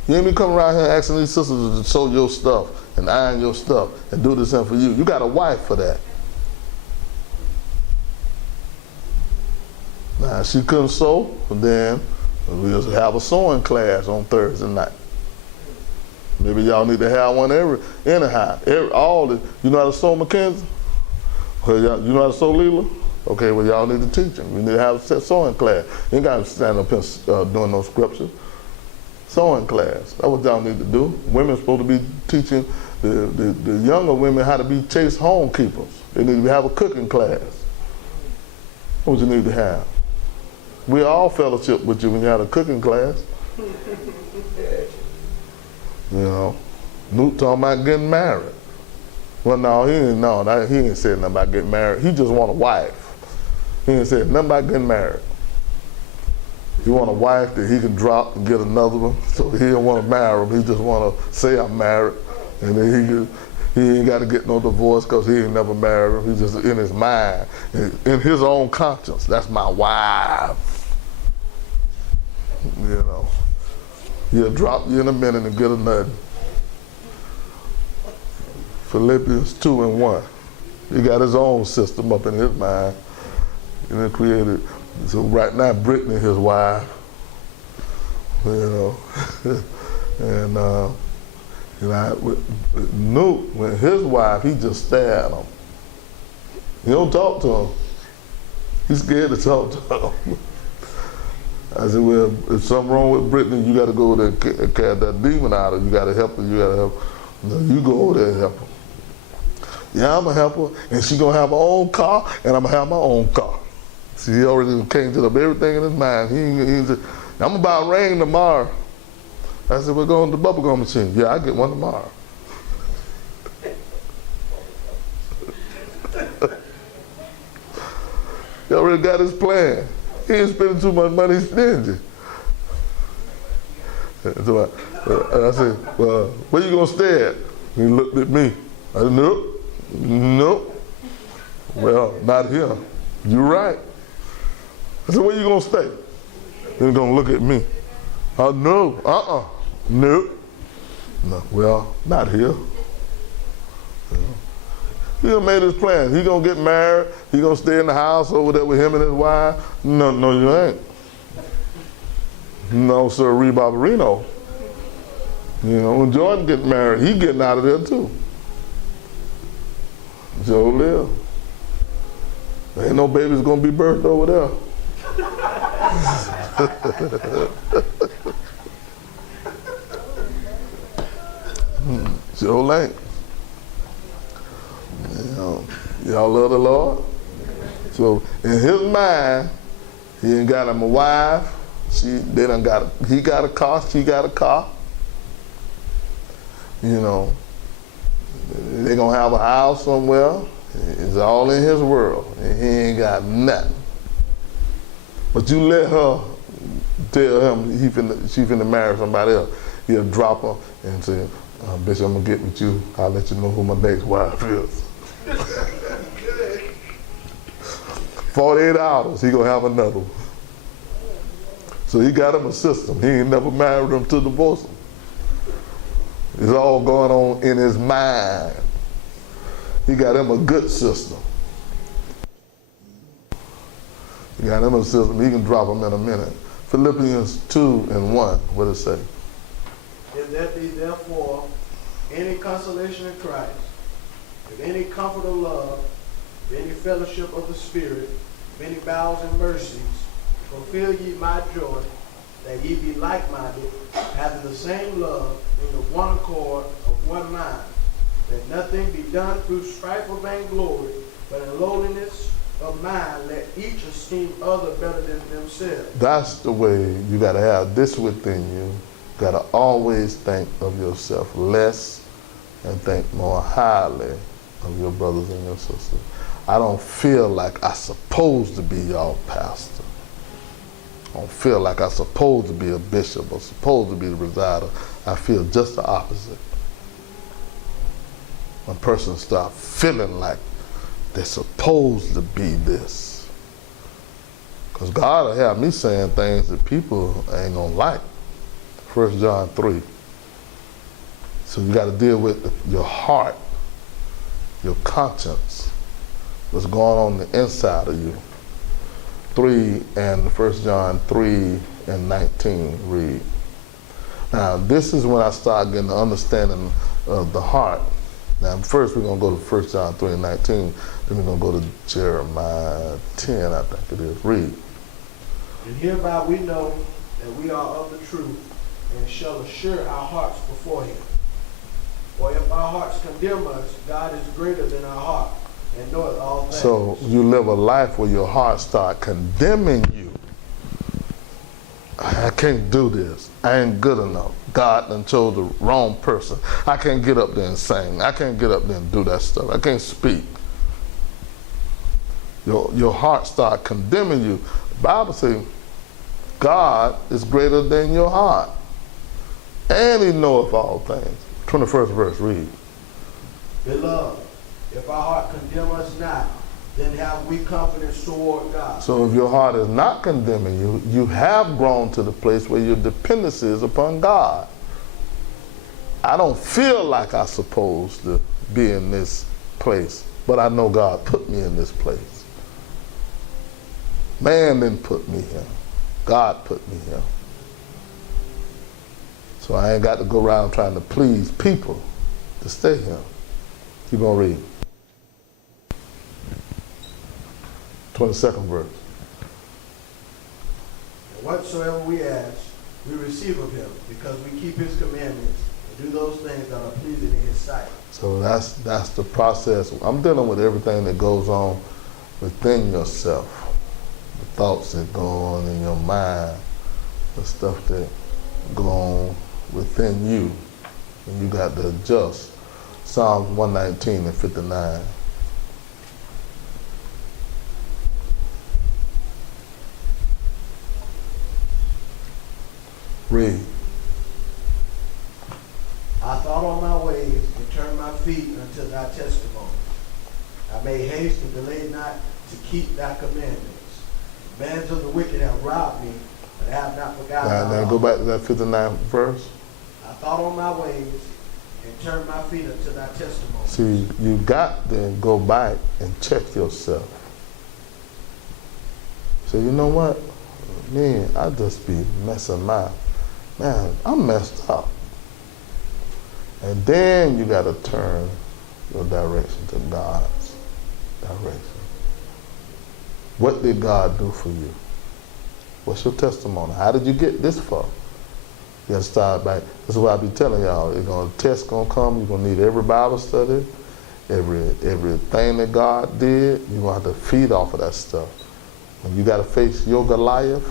You ain't be coming around here asking these sisters to sew your stuff and iron your stuff and do this thing for you. You got a wife for that. Now, if she couldn't sew, then we'll have a sewing class on Thursday night. Maybe y'all need to have one anyhow. You know how to sew, Mackenzie? Well, you know how to sew, Leela? Okay, well, y'all need to teach them. You need to have a sewing class. You ain't got to stand up here doing no scripture. Sewing class. That's what y'all need to do. Women supposed to be teaching the younger women how to be chaste homekeepers. They need to have a cooking class. What you need to have? We all fellowship with you when you had a cooking class. You know, Newt talking about getting married. Well, no, he ain't said nothing about getting married. He just want a wife. He ain't said nothing about getting married. He want a wife that he can drop and get another one. So he don't want to marry him. He just want to say I'm married, and then he ain't got to get no divorce because he ain't never married him. He just in his mind, in his own conscience. That's my wife. You know, he'll drop you in a minute and get a nut. Philippians 2:1. He got his own system up in his mind, and then created. So right now, Brittany, his wife, you know, and Newt, when his wife, he just stare at him. He don't talk to him. He's scared to talk to him. I said, well, if something wrong with Brittany, you got to go over there and carry that demon out of her. You got to help her. You got to help her. No, you go over there and help her. Yeah, I'm going to help her, and she's going to have her own car, and I'm going to have my own car. See, he already changed up everything in his mind. He said, I'm going to buy a ring tomorrow. I said, we're going to the bubblegum machine. Yeah, I get one tomorrow. He already got his plan. He ain't spending too much money, he's stingy. So I said, well, where you going to stay at? He looked at me. I said, nope. Well, not here. You're right. I said, where you going to stay? Then he's going to look at me. No, nope. No, well, not here. He done made his plan. He gonna get married. He gonna stay in the house over there with him and his wife. No, you ain't. No, sir, Barbarino. You know, when Jordan get married, he getting out of there too. Joe live. There ain't no babies gonna be birthed over there. Joe ain't. You know, y'all love the Lord? So in his mind, he ain't got him a wife. He got a car, she got a car. You know, they gonna have a house somewhere. It's all in his world, and he ain't got nothing. But you let her tell him she finna marry somebody else. He'll drop her and say, bitch, I'm gonna get with you. I'll let you know who my next wife is. 48 hours, he gonna have another one. So he got him a system. He ain't never married him to divorce him. It's all going on in his mind. He got him a good system. He got him a system. He can drop him in a minute. Philippians 2:1, what does it say? If there be therefore any consolation in Christ, if any comfort of love, if any fellowship of the Spirit, if any bowels and mercies, fulfill ye my joy, that ye be like-minded, having the same love, in the one accord of one mind, that nothing be done through strife or vainglory, but in lowliness of mind, let each esteem other better than themselves. That's the way you gotta have this within you. You gotta always think of yourself less and think more highly of your brothers and your sisters. I don't feel like I'm supposed to be y'all pastor. I don't feel like I'm supposed to be a bishop or supposed to be the presider. I feel just the opposite. When persons start feeling like they're supposed to be this. Because God will have me saying things that people ain't gonna like. 1 John 3. So you got to deal with your heart, your conscience, what's going on the inside of you. 3 and 1 John 3 and 19 read. Now, this is when I start getting the understanding of the heart. Now, first we're going to go to 1 John 3 and 19. Then we're going to go to Jeremiah 10, I think it is. Read. And hereby we know that we are of the truth, and shall assure our hearts before him. For if our hearts condemn us, God is greater than our heart, and knoweth all things. So you live a life where your heart start condemning you. I can't do this. I ain't good enough. God done chose the wrong person. I can't get up there and sing. I can't get up there and do that stuff. I can't speak. Your heart start condemning you. The Bible says God is greater than your heart. And he knoweth all things. 21st verse, read. Beloved, if our heart condemn us not, then have we confidence toward God. So if your heart is not condemning you, you have grown to the place where your dependency is upon God. I don't feel like I'm supposed to be in this place, but I know God put me in this place. Man didn't put me here. God put me here. So I ain't got to go around trying to please people to stay here. Keep on reading. 22nd verse. And whatsoever we ask, we receive of him, because we keep his commandments and do those things that are pleasing in his sight. So that's the process. I'm dealing with everything that goes on within yourself. The thoughts that go on in your mind, the stuff that go on within you, and you got to adjust. Psalms 119 and 59. Read. I thought on my ways and turned my feet unto thy testimony. I made haste and delayed not to keep thy commandments. Bands of the wicked have robbed me, but I have not forgotten thy Now law. go back to that 59th verse. I thought on my ways and turned my feet unto thy testimony. See, you got to go back and check yourself. So you know what? Man, I just be messing man, I'm messed up. And then you got to turn your direction to God's direction. What did God do for you? What's your testimony? How did you get this far? You got to start back. That's what I be telling y'all. Test gonna come. You're gonna need every Bible study, everything that God did. You're gonna have to feed off of that stuff. When you got to face your Goliath,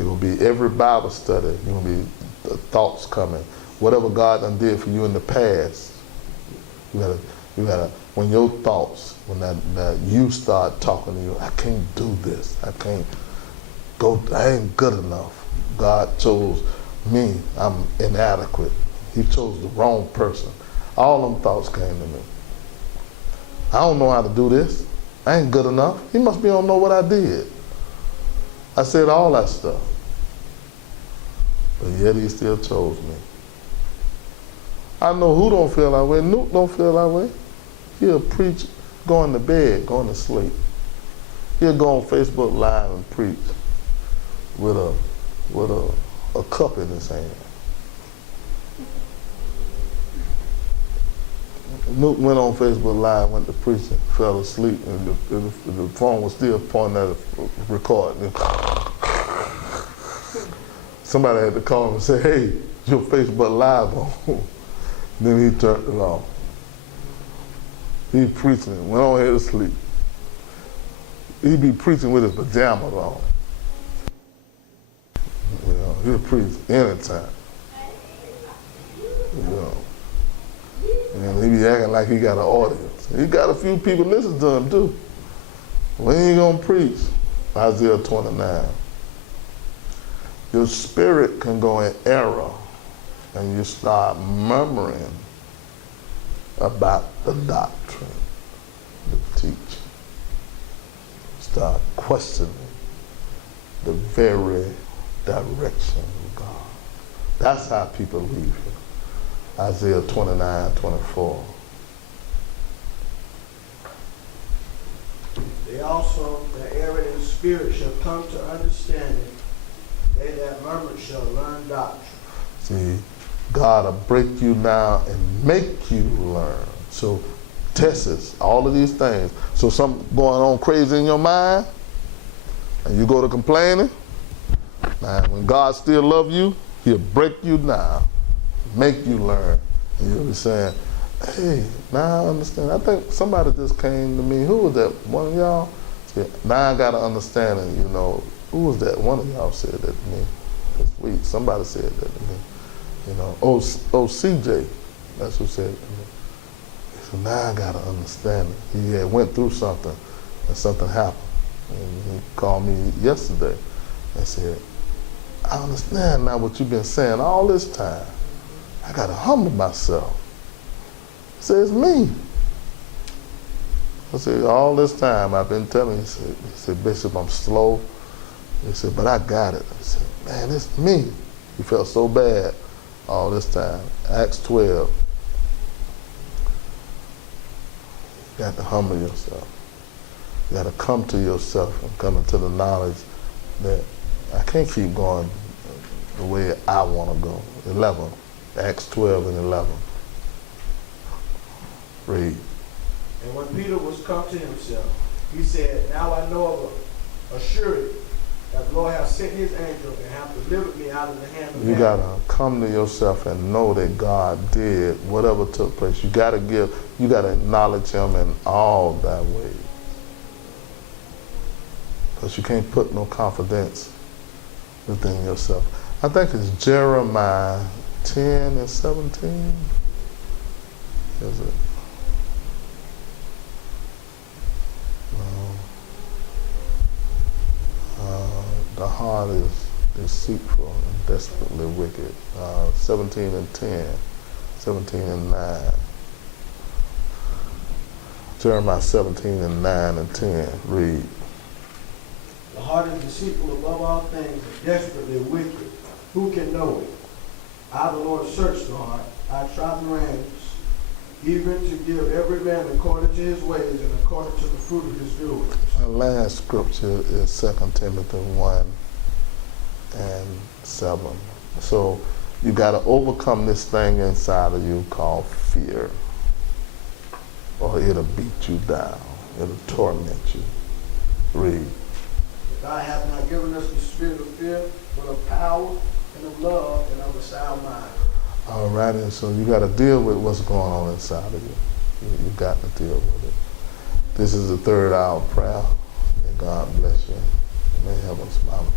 it will be every Bible study. You're gonna be the thoughts coming. Whatever God done did for you in the past, you gotta. When your thoughts, when that you start talking to you, I can't do this. I can't go. I ain't good enough. God chose me. I'm inadequate. He chose the wrong person. All them thoughts came to me. I don't know how to do this. I ain't good enough. He must be don't know what I did. I said all that stuff. But yet he still chose me. I know who don't feel that way. Nuke don't feel that way. He'll preach going to bed, going to sleep. He'll go on Facebook Live and preach with a cup in his hand. Nuke went on Facebook Live, went to preaching, fell asleep, and the phone was still pointing at a recording. Somebody had to call him and say, "Hey, your Facebook Live on." Then he turned it off. He preaching, went on here to sleep. He'd be preaching with his pajamas on. You know, he'll preach anytime. You know. And he be acting like he got an audience. He got a few people listening to him too. When he gonna preach? Isaiah 29. Your spirit can go in error and you start murmuring about the doctrine you teach. Start questioning the very direction of God. That's how people leave here. Isaiah 29:24. They also, the arrogant spirit shall come to understanding. They that murmur shall learn doctrine. See, God will break you down and make you learn. So, tests, all of these things. So something going on crazy in your mind, and you go to complaining. Now, when God still loves you, He'll break you down, make you learn. And you'll be saying, hey, now I understand. I think somebody just came to me. Who was that? One of y'all? Yeah, now I got an understanding, you know. Who was that? One of y'all said that to me this week. Somebody said that to me. You know, CJ, that's who said it to me. So now I got an understanding. He had went through something, and something happened. And he called me yesterday and said, I understand now what you've been saying all this time. I got to humble myself. He said, it's me. I said, all this time I've been telling you. He said, Bishop, I'm slow. He said, but I got it. I said, man, it's me. He felt so bad all this time. Acts 12. You got to humble yourself. You got to come to yourself and come into the knowledge that I can't keep going the way I want to go. 11. Acts 12 and 11. Read. And when Peter was come to himself, he said, now I know of a surety that the Lord hath sent his angel and hath delivered me out of the hand of You got to come to yourself and know that God did whatever took place. You got to acknowledge him in all thy ways. Because you can't put no confidence within yourself. I think it's Jeremiah 10 and 17. Is it? The heart is deceitful and desperately wicked. 17 and 10, 17 and 9. Jeremiah 17 and 9 and 10. Read. The heart is deceitful above all things and desperately wicked. Who can know it? I, the Lord, search the heart. I try the reins, even to give every man according to his ways and according to the fruit of his doings. Our last scripture is 2 Timothy 1 and 7. So you got to overcome this thing inside of you called fear, or it'll beat you down. It'll torment you. Read. God hath not given us the spirit of fear, but of power and of love and of a sound mind. All right, and so you got to deal with what's going on inside of you. You got to deal with it. This is the third hour prayer. May God bless you. May heaven smile upon you.